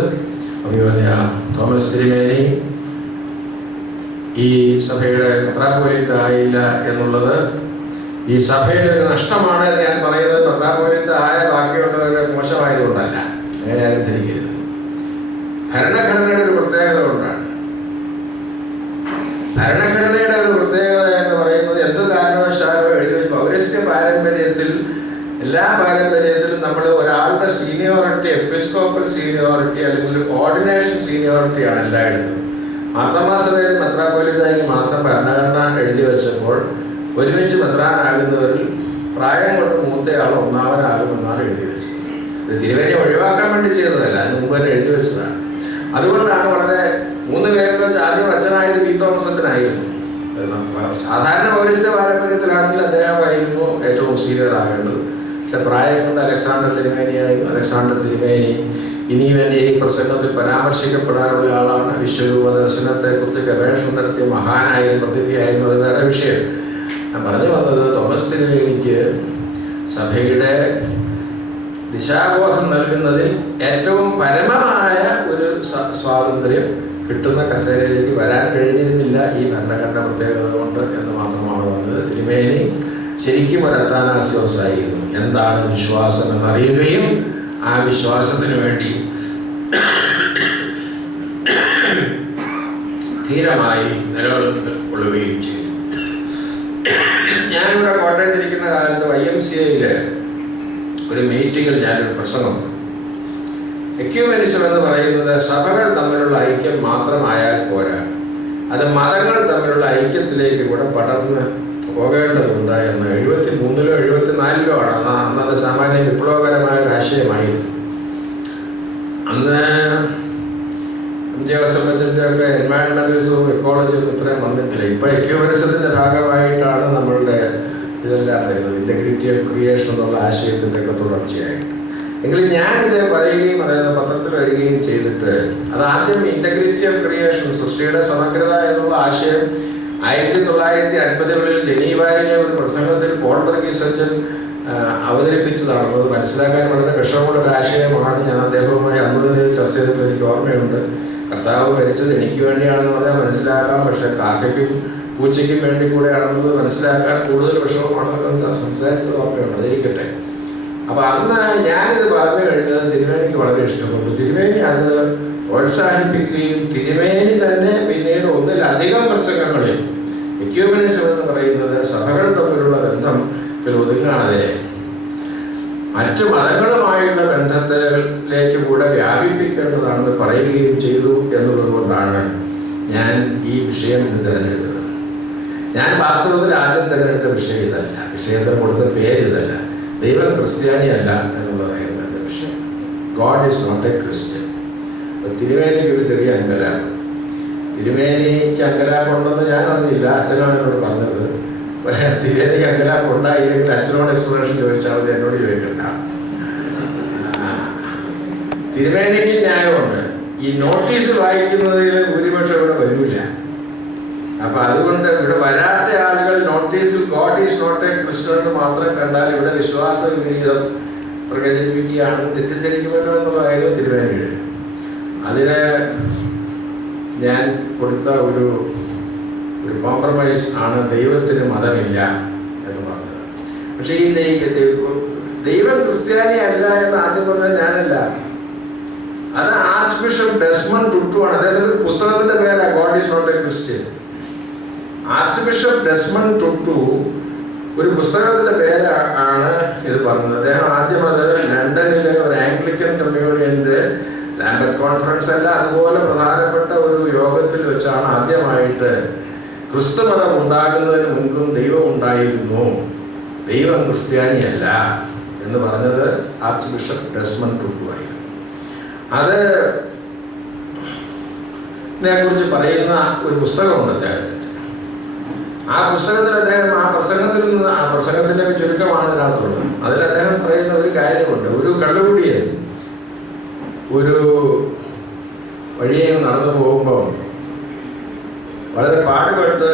അഭിവന്യ തോമസ് തിരുമേനി ഈ സഭയുടെ മെത്രാപ്പോലീത്ത ആയില്ല എന്നുള്ളത് ഈ സഭയുടെ ഒരു നഷ്ടമാണ് എന്ന് ഞാൻ പറയുന്നത്. മെത്രാപ്പോലീത്ത ആയ ബാക്കിയുള്ളവരെ മോശമായതുകൊണ്ടല്ല, അങ്ങനെ ആരും ധരിക്കരുത്. ഭരണഘടനയുടെ ഒരു പ്രത്യേകത കൊണ്ടാണ്. ഭരണഘടനയുടെ ഒരു പ്രത്യേകത എന്ന് പറയുന്നത് എന്ത് കാരണവശാലും എഴുതി പൗരസ്ത്യ പാരമ്പര്യത്തിൽ എല്ലാ പാരമ്പര്യത്തിലും നമ്മൾ ഒരാളുടെ സീനിയോറിറ്റി, എപ്പിസ്കോപ്പൽ സീനിയോറിറ്റി അല്ലെങ്കിൽ ഓർഡിനേഷൻ സീനിയോറിറ്റിയാണ് എല്ലായിടത്തും. മാർത്തമാസഭയിൽ മെത്രാപ്പോലീത്തായി മാത്രം ഭരണഘടന എഴുതി വെച്ചപ്പോൾ ഒരുമിച്ച് മെത്രാനാകുന്നവരിൽ പ്രായം കൊണ്ട് മൂത്തയാൾ ഒന്നാമനാകുമെന്നാണ് എഴുതി വെച്ചത്. ഇത് തിരുവേനി ഒഴിവാക്കാൻ വേണ്ടി ചെയ്തതല്ല, അതിന് മുമ്പ് തന്നെ എഴുതി വെച്ചതാണ്. അതുകൊണ്ടാണ് വളരെ 3 പേരിൽ വെച്ച് ആദ്യം അച്ഛനായത് പി. തോമസ് അച്ഛനായിരുന്നു. സാധാരണ പൗരസ്ത്യ പാരമ്പര്യത്തിലാണെങ്കിൽ അദ്ദേഹമായിരുന്നു ഏറ്റവും സീനിയർ ആകേണ്ടത്. പക്ഷെ പ്രായം കൊണ്ട് അലക്സാണ്ടർ തിരുമേനിയായിരുന്നു. അലക്സാണ്ടർ തിരുമേനി ഇനിയും എൻ്റെ ഈ പ്രസംഗത്തിൽ പരാമർശിക്കപ്പെടാനുള്ള ആളാണ്. വിശ്വരൂപ ദർശനത്തെക്കുറിച്ച് ഗവേഷണം നടത്തിയ മഹാനായ പ്രതിഭയായിരുന്നു. അത് വേറെ വിഷയം. ഞാൻ പറഞ്ഞു വന്നത്, തോമസ് തിരുമേനിക്ക് സഭയുടെ ദിശാബോധം നൽകുന്നതിൽ ഏറ്റവും പരമമായ ഒരു സ്വാതന്ത്ര്യം കിട്ടുന്ന കസേരയിലേക്ക് വരാൻ കഴിഞ്ഞിരുന്നില്ല ഈ ഭരണഘടന പ്രത്യേകത കൊണ്ട് എന്ന് മാത്രമാണ് വന്നത്. തിരുമേനി ശരിക്കും ഒരു അത്താനാസ്യോസായിരുന്നു. എന്താണ് വിശ്വാസം എന്നറിയുകയും ആ വിശ്വാസത്തിന് വേണ്ടി ധീരമായി നിലകൊള്ളുകയും ചെയ്തു. ഞാനിവിടെ കോട്ടയത്തിരിക്കുന്ന കാലത്ത് YMCA ഒരു മീറ്റിങ്ങിൽ ഞാനൊരു പ്രസംഗം. എക്യൂമെനിസം എന്ന് പറയുന്നത് സഭകൾ തമ്മിലുള്ള ഐക്യം മാത്രമായാൽ പോരാ, അത് മതങ്ങൾ തമ്മിലുള്ള ഐക്യത്തിലേക്ക് കൂടെ പടർന്ന് പോകേണ്ടതുണ്ട് എന്ന് 73-ലോ 74-ലോ ആണ്. അന്നത് സാമാന്യ വിപ്ലവകരമായ ഒരു ആശയമായിരുന്നു. അന്ന് ഉദ്യോഗസ്ഥൻ്റെ ഒക്കെ എൻവയൺമെന്റലിസവും എക്കോളജിയും ഇത്രയും വന്നിട്ടില്ല. ഇപ്പോൾ എക്യൂമെനിസത്തിൻ്റെ ഭാഗമായിട്ടാണ് നമ്മളുടെ ഇതെല്ലാം വരുന്നത്, ഇന്റഗ്രിറ്റി ഓഫ് ക്രിയേഷൻ എന്നുള്ള ആശയത്തിൻ്റെ ഒക്കെ തുടർച്ചയായിട്ട്. എങ്കിലും ഞാനിത് പറയുകയും അതായത് പത്രത്തിൽ വരികയും ചെയ്തിട്ട് അത് ആദ്യം ഇന്റഗ്രിറ്റി ഓഫ് ക്രിയേഷൻ, സൃഷ്ടിയുടെ സമഗ്രത എന്നുള്ള ആശയം 1950-കളിൽ ജനീവയിലെ ഒരു പ്രസംഗത്തിൽ പോൾ ബർഗീസ് അച്ഛൻ അവതരിപ്പിച്ചതാണ്. അത് മനസ്സിലാക്കാൻ വളരെ വിഷമമുള്ള ഒരു ആശയമാണ്. ഞാൻ അദ്ദേഹവുമായി അന്ന് തന്നെ ചർച്ച ചെയ്തപ്പോൾ എനിക്ക് ഓർമ്മയുണ്ട്. കർത്താവ് മരിച്ചത് എനിക്ക് വേണ്ടിയാണെന്ന് പറഞ്ഞാൽ മനസ്സിലാക്കാം, പക്ഷെ കാക്കയ്ക്കും പൂച്ചയ്ക്കും വേണ്ടി കൂടെയാണെന്നത് മനസ്സിലാക്കാൻ കൂടുതൽ വിഷമമാണെന്ന് സംസാരിച്ചത് ഓർമ്മയുണ്ട്. അതിരിക്കട്ടെ. അപ്പൊ അന്ന് ഞാനിത് പറഞ്ഞു കഴിഞ്ഞത് തിരുമേനിക്ക് വളരെ ഇഷ്ടപ്പെട്ടു. തിരുമേനി അത് പ്രോത്സാഹിപ്പിക്കുകയും തിരുമേനി തന്നെ പിന്നീട് ഒന്നിലധികം പ്രസംഗങ്ങളിൽ എക്യൂമെനിസം എന്ന് പറയുന്നത് സഭകൾ തമ്മിലുള്ള ബന്ധത്തിൽ ഒതുങ്ങാതെ മറ്റു മതങ്ങളുമായുള്ള ബന്ധത്തിലേക്ക് കൂടെ വ്യാപിപ്പിക്കേണ്ടതാണെന്ന് പറയുകയും ചെയ്തു എന്നുള്ളത് കൊണ്ടാണ് ഞാൻ ഈ വിഷയം തിരഞ്ഞെടുത്തത്. ഞാൻ വാസ്തവത്തിൽ ആദ്യം തിരഞ്ഞെടുത്ത വിഷയം ഇതല്ല, വിഷയത്തെ കൊടുത്ത പേര് ഇതല്ല. ദൈവം ക്രിസ്ത്യാനിയല്ല എന്നുള്ളതായിരുന്നു എൻ്റെ വിഷയം. God is not a Christian. തിരുമേനിക്ക് ഒരു ചെറിയ അങ്കലാപ്പ്. തിരുമേനിക്ക് അങ്കലാപ്പുണ്ടെന്ന് ഞാൻ അറിയില്ല, അച്ഛനാണ് എന്നോട് പറഞ്ഞത്. തിരുമേനിക്ക് അങ്കലാപ്പ് ഉണ്ടായില്ലെങ്കിൽ അച്ഛനോട് എക്സ്പ്ലനേഷൻ ചോദിച്ചാൽ മതി, എന്നോട് ചോദിക്കണ്ട. തിരുമേനിക്ക് ന്യായമുണ്ട്. ഈ നോട്ടീസ് വായിക്കുന്നതിൽ ഭൂരിപക്ഷം ഇവിടെ വരില്ല. അപ്പൊ അതുകൊണ്ട് ഇവിടെ വരാത്ത ആളുകൾ നോട്ടീസിൽ God is not a Christian എന്ന് മാത്രം കണ്ടാൽ ഇവിടെ വിശ്വാസ വിപരീതം പ്രകടിപ്പിക്കുകയാണെന്ന് തെറ്റിദ്ധരിക്കുമല്ലോ എന്നുള്ളതായിരുന്നു തിരുമേനി. അതിന് ഞാൻ കൊടുത്ത ഒരു കോംപ്രമൈസ് ആണ് ദൈവത്തിന് മതമില്ല എന്ന് പറഞ്ഞത്. പക്ഷെ ഈ ദൈവം ക്രിസ്ത്യാനി അല്ല എന്ന് ആദ്യം പറഞ്ഞത് ഞാനല്ല, അത് ആർച്ച് ബിഷപ്പ് ഡെസ്മണ്ട് ടുട്ടു ആണ്. അദ്ദേഹത്തിന്റെ പുസ്തകത്തിന്റെ പേരാണ് God is not a Christian. Archbishop Desmond Tutu ഒരു പുസ്തകത്തിന്റെ പേരാണ് ഇത് പറഞ്ഞത്. അദ്ദേഹം ആദ്യം അത് ലണ്ടനിലെ ഒരു ആംഗ്ലിക്കൻ കമ്മ്യൂണിയന്റെ ലാംബർട്ട് കോൺഫറൻസ് അല്ല, അതുപോലെ പ്രധാനപ്പെട്ട ഒരു യോഗത്തിൽ വെച്ചാണ് ആദ്യമായിട്ട് ക്രിസ്തുമതം ഉണ്ടാകുന്നതിന് മുൻപും ദൈവം ഉണ്ടായിരുന്നു, ദൈവം ക്രിസ്ത്യാനിയല്ല എന്ന് പറഞ്ഞത് ആർച്ച് ബിഷപ്പ് ഡെസ്മണ്ട് ടുട്ടു ആയിരുന്നു. അതിനെ കുറിച്ച് പറയുന്ന ഒരു പുസ്തകമുണ്ട് അദ്ദേഹത്തിന്. ആ പുസ്തകത്തിൽ അദ്ദേഹം പ്രസംഗത്തിന്റെ ചുരുക്കമാണ് ഇതിനകത്തുള്ളത്. അതിൽ അദ്ദേഹം പറയുന്ന ഒരു കാര്യമുണ്ട്. ഒരു കള്ളുകുടിയൻ ഒരു വഴിയെ നടന്നു പോകുമ്പോൾ വളരെ പാടുപെട്ട്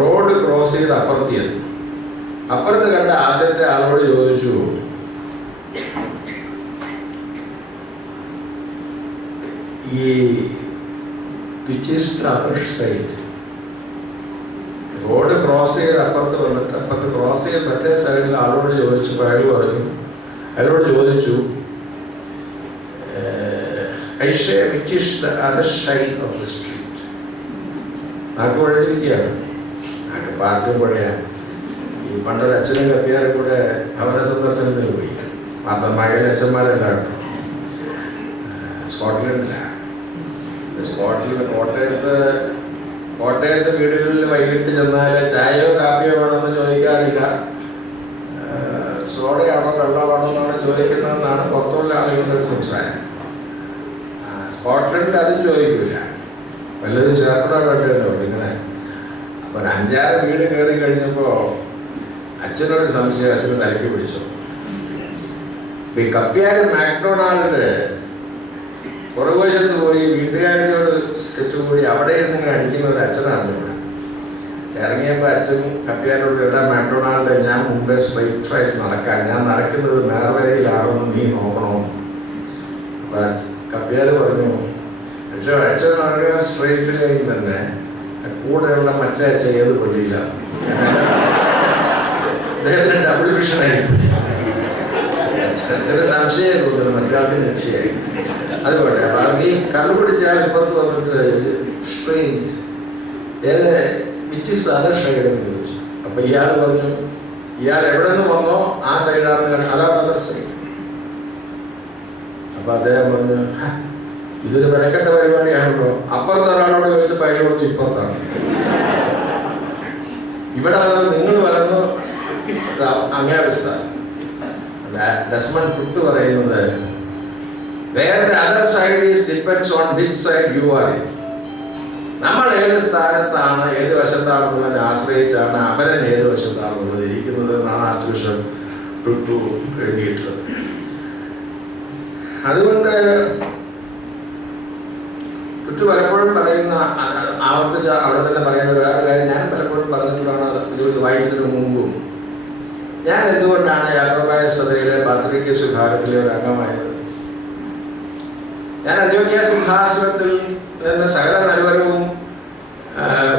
റോഡ് ക്രോസ് ചെയ്ത് അപ്പുറത്തിയെത്തി. അപ്പുറത്ത് കണ്ട ആദ്യത്തെ ആളോട് ചോദിച്ചു, ഈ which is the other side? Road cross ചെയ്ത് അപ്പുറത്ത് വന്നിട്ട് അപ്പുറത്ത് ക്രോസ് ചെയ്ത് മറ്റേ സൈഡിൽ ആളോട് ചോദിച്ചപ്പോൾ അയാളോട് ചോദിച്ചു, which is the other side of the street? നാക്ക് കുഴഞ്ഞിരിക്കുകയാണ്. നാക്ക് പാർക്കും കുഴയാണ്. ഈ പണ്ടൊരു അച്ഛനും കപ്പിയാരും കൂടെ ഭവന സന്ദർശനത്തിന് പോയി. മാത്രം മകൻ അച്ഛന്മാരെല്ലാം കേട്ടോ. സ്കോട്ട്ലൻഡിലാണ്. കോട്ടയത്ത് വീടുകളിൽ വൈകിട്ട് ചെന്നാൽ ചായയോ കാപ്പിയോ വേണമെന്ന് ചോദിക്കാറില്ല, സോഡയാണോ വെള്ളമാണോ എന്നാണ് ചോദിക്കുന്നതെന്നാണ് പുറത്തുള്ള ആളുകളുടെ ഒരു സംസാരം. സ്കോട്ട്ലൻഡിൽ അതും ചോദിക്കില്ല, വല്ലതും ചേർക്കണോ വേണ്ടല്ലോ ഇങ്ങനെ. അപ്പോൾ ഒരു 5-6 വീട് കയറി കഴിഞ്ഞപ്പോൾ അച്ഛനൊരു സംശയം അച്ഛന് തലയ്ക്ക് പിടിച്ചു. ഈ കപ്പിയാർ മാക്ഡൊണാൾഡ് പുറകുവശത്ത് പോയി വീട്ടുകാരോട് സെറ്റ് കൂടി അവിടെ ഇരുന്ന് ഇങ്ങനെ അടിക്കുന്ന ഒരു അച്ഛനായിരുന്നു. ഇറങ്ങിയപ്പോൾ അച്ഛൻ കപ്പിയാരോട് എടാ മാക്ഡൊണാൾഡ്, ഞാൻ മുമ്പേ സ്ട്രൈറ്റ് നടക്കാൻ, ഞാൻ നടക്കുന്നത് നേർവരയിലാണെന്ന് നീ നോക്കണോ? അപ്പൊ കപ്പിയാർ പറഞ്ഞു, പക്ഷെ അച്ഛൻ നടക്കുക സ്ട്രൈറ്റിലേക്ക് തന്നെ, കൂടെയുള്ള മറ്റേ അച്ഛൻ ഏത് പള്ളിയില്ല, അദ്ദേഹത്തിന് ഡബിൾ വിഷനായി. അച്ഛന് സംശയം തോന്നുന്നു, മറ്റാൾക്ക് നിശ്ചയായി. അതുപോലെ അപ്പൊ ഈ കള്ളു പിടിച്ചാൽ ഇപ്പുറത്ത് വന്നിട്ട് വിച്ച് ഇസ് അതർ സൈഡ് എന്ന് ചോദിച്ചു. അപ്പൊ ഇയാൾ പറഞ്ഞു, ഇയാൾ എവിടെ നിന്ന് വന്നോ ആ സൈഡാണ്, അതാണ് അതർ സൈഡ്. അപ്പൊ അദ്ദേഹം പറഞ്ഞു, ഇതൊരു വിലക്കെട്ട പരിപാടിയാണല്ലോ. അപ്പുറത്ത് ഒരാളോട് ചോദിച്ചപ്പോൾ അയാൾ പറഞ്ഞു ഇപ്പുറത്താണ്. ഇവിടെ വന്ന് നിങ്ങൾ പറഞ്ഞു അങ്ങേ അവസ്ഥ. ഡെസ്മണ്ട് ടുട്ടു പറയുന്നത്, where the other side is depends on which side you are in. നമ്മൾ ഏത് സ്ഥാനത്താണ്, ഏത് വശത്താണെന്നുള്ളതിനെ ആശ്രയിച്ചാണ് അവരൻ ഏത് വശത്താണുള്ളത് ഇരിക്കുന്നത് എന്നാണ് ആർച്ച് ബിഷപ്പ് ടുട്ടു എഴുതിയിട്ടുള്ളത്. അതുകൊണ്ട് ടുട്ടു പലപ്പോഴും പറയുന്ന, ആവർത്തിച്ച അവിടെ തന്നെ പറയുന്ന വേറെ കാര്യം ഞാൻ പലപ്പോഴും പറഞ്ഞിട്ടുള്ളതാണ്. ഇത് വായിക്കുന്നതിന് മുമ്പും ഞാൻ എന്തുകൊണ്ടാണ് യാക്കോബായ സഭയിലെ പാത്രിക്കസ് വിഭാഗത്തിലെ ഒരു അംഗമായത്? ഞാൻ അന്ത്യോക്യ സിംഹാസനത്തിൽ നിന്ന് സകല നൽവരവും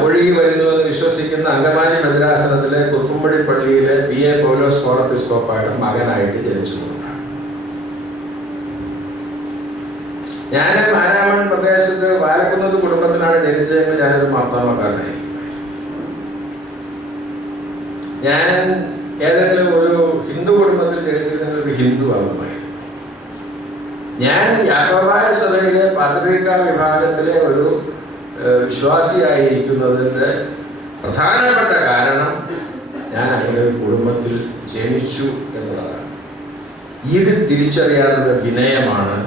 ഒഴുകി വരുന്നുവെന്ന് വിശ്വസിക്കുന്ന അങ്കമാലി ഭദ്രാസനത്തിലെ കുറുപ്പുംപടി പള്ളിയിലെ ബി BA പൗലോസ് കോറെപ്പിസ്കോപ്പായുടെ മകനായിട്ട് ജനിച്ചു. ഞാൻ മാരാമൺ പ്രദേശത്ത് വാലക്കുന്നത്ത് കുടുംബത്തിലാണ് ജനിച്ചതെങ്കിൽ ഞാനൊരു മാർത്താമക്കാരനായി. ഞാൻ ഏതെങ്കിലും ഒരു ഹിന്ദു കുടുംബത്തിൽ ജനിച്ചിരുന്നെങ്കിൽ ഒരു ഹിന്ദു ആകുമായിരുന്നു. ഞാൻ യാക്കോബായ സഭയിലെ പാത്രിക വിഭാഗത്തിലെ ഒരു വിശ്വാസിയായിരിക്കുന്നതിൻ്റെ പ്രധാനപ്പെട്ട കാരണം ഞാൻ അങ്ങനെ ഒരു കുടുംബത്തിൽ ജനിച്ചു എന്നുള്ളതാണ്. ഇത് തിരിച്ചറിയാനുള്ള വിനയമാണ്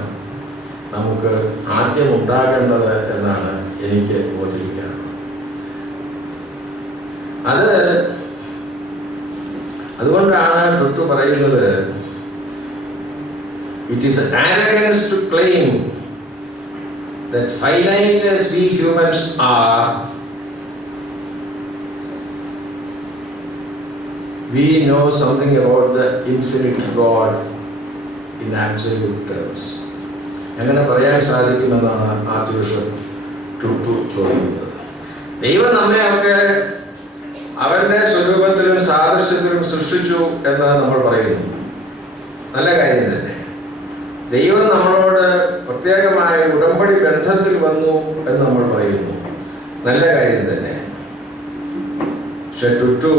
നമുക്ക് ആദ്യം ഉണ്ടാകേണ്ടത് എന്നാണ് എനിക്ക് ബോധിപ്പിക്കാറുള്ളത്. അതുകൊണ്ടാണ് ടുട്ടു പറയുന്നത്, it is an arrogance to claim that finite as we humans are, we know something about the infinite God in absolute terms. എങ്ങനെ പറയാൻ സാധിക്കുമെന്നാണ് ആർച്ച് ടുട്ടു ചോദിക്കുന്നത്. ദൈവം നമ്മെയൊക്കെ അവരുടെ സ്വരൂപത്തിലും സാദൃശ്യത്തിലും സൃഷ്ടിച്ചു എന്ന് നമ്മൾ പറയുന്നു. നല്ല കാര്യം തന്നെ. ദൈവം നമ്മളോട് പ്രത്യേകമായ ഉടമ്പടി ബന്ധത്തിൽ വന്നു എന്ന് നമ്മൾ പറയുന്നു. നല്ല കാര്യം തന്നെ. പക്ഷെ ടുട്ടു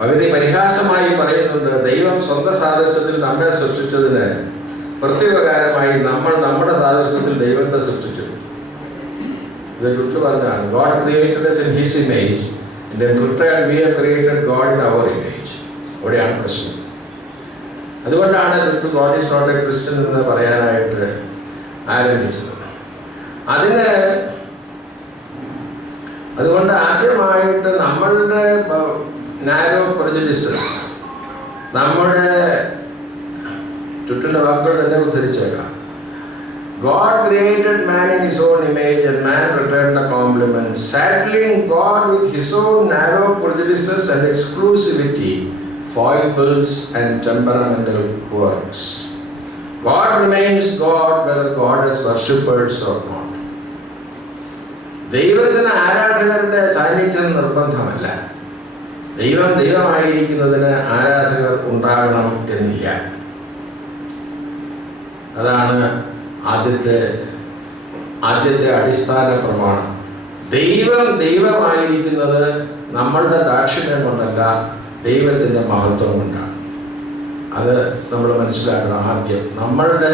പകുതി പരിഹാസമായി പറയുന്നുണ്ട്, ദൈവം സ്വന്തം സാദൃശ്യത്തിൽ നമ്മെ സൃഷ്ടിച്ചതിന് പ്രത്യുപകാരമായി നമ്മൾ നമ്മുടെ സാദൃശ്യത്തിൽ ദൈവത്തെ സൃഷ്ടിച്ചു. ഇത് ടുട്ടു പറഞ്ഞാണ്, God created us in His image and then return we have created God in our image. അവിടെയാണ് പ്രശ്നം. അതുകൊണ്ടാണ് ടുട്ടു God is not a Christian എന്ന് പറയാനായിട്ട് ആരംഭിച്ചത്. അതുകൊണ്ട് ആദ്യമായിട്ട് നമ്മളുടെ നാരോ പ്രെജുഡിസസ്, നമ്മുടെ ടുട്ടുവിന്റെ വാക്കുകൾ തന്നെ ഉദ്ധരിച്ചേക്കാം. God created man in His own image and man returned the compliment, saddling God with His own narrow prejudices and exclusivity, foibles and temperamental quirks. God remains God whether God has worshippers or not. ദൈവത്തിന് ആരാധകരുടെ സാന്നിധ്യം നിർബന്ധമല്ല. ദൈവം ദൈവമായിരിക്കുന്നതിന് ആരാധകർ ഉണ്ടാകണം എന്നില്ല. അതാണ് ആദ്യത്തെ അടിസ്ഥാന പ്രമാണം. ദൈവം ദൈവമായിരിക്കുന്നത് നമ്മളുടെ ദാക്ഷിണ്യം കൊണ്ടല്ല, ദൈവത്തിൻ്റെ മഹത്വം കൊണ്ടാണ്. അത് നമ്മൾ മനസ്സിലാക്കണം. ആദ്യം നമ്മളുടെ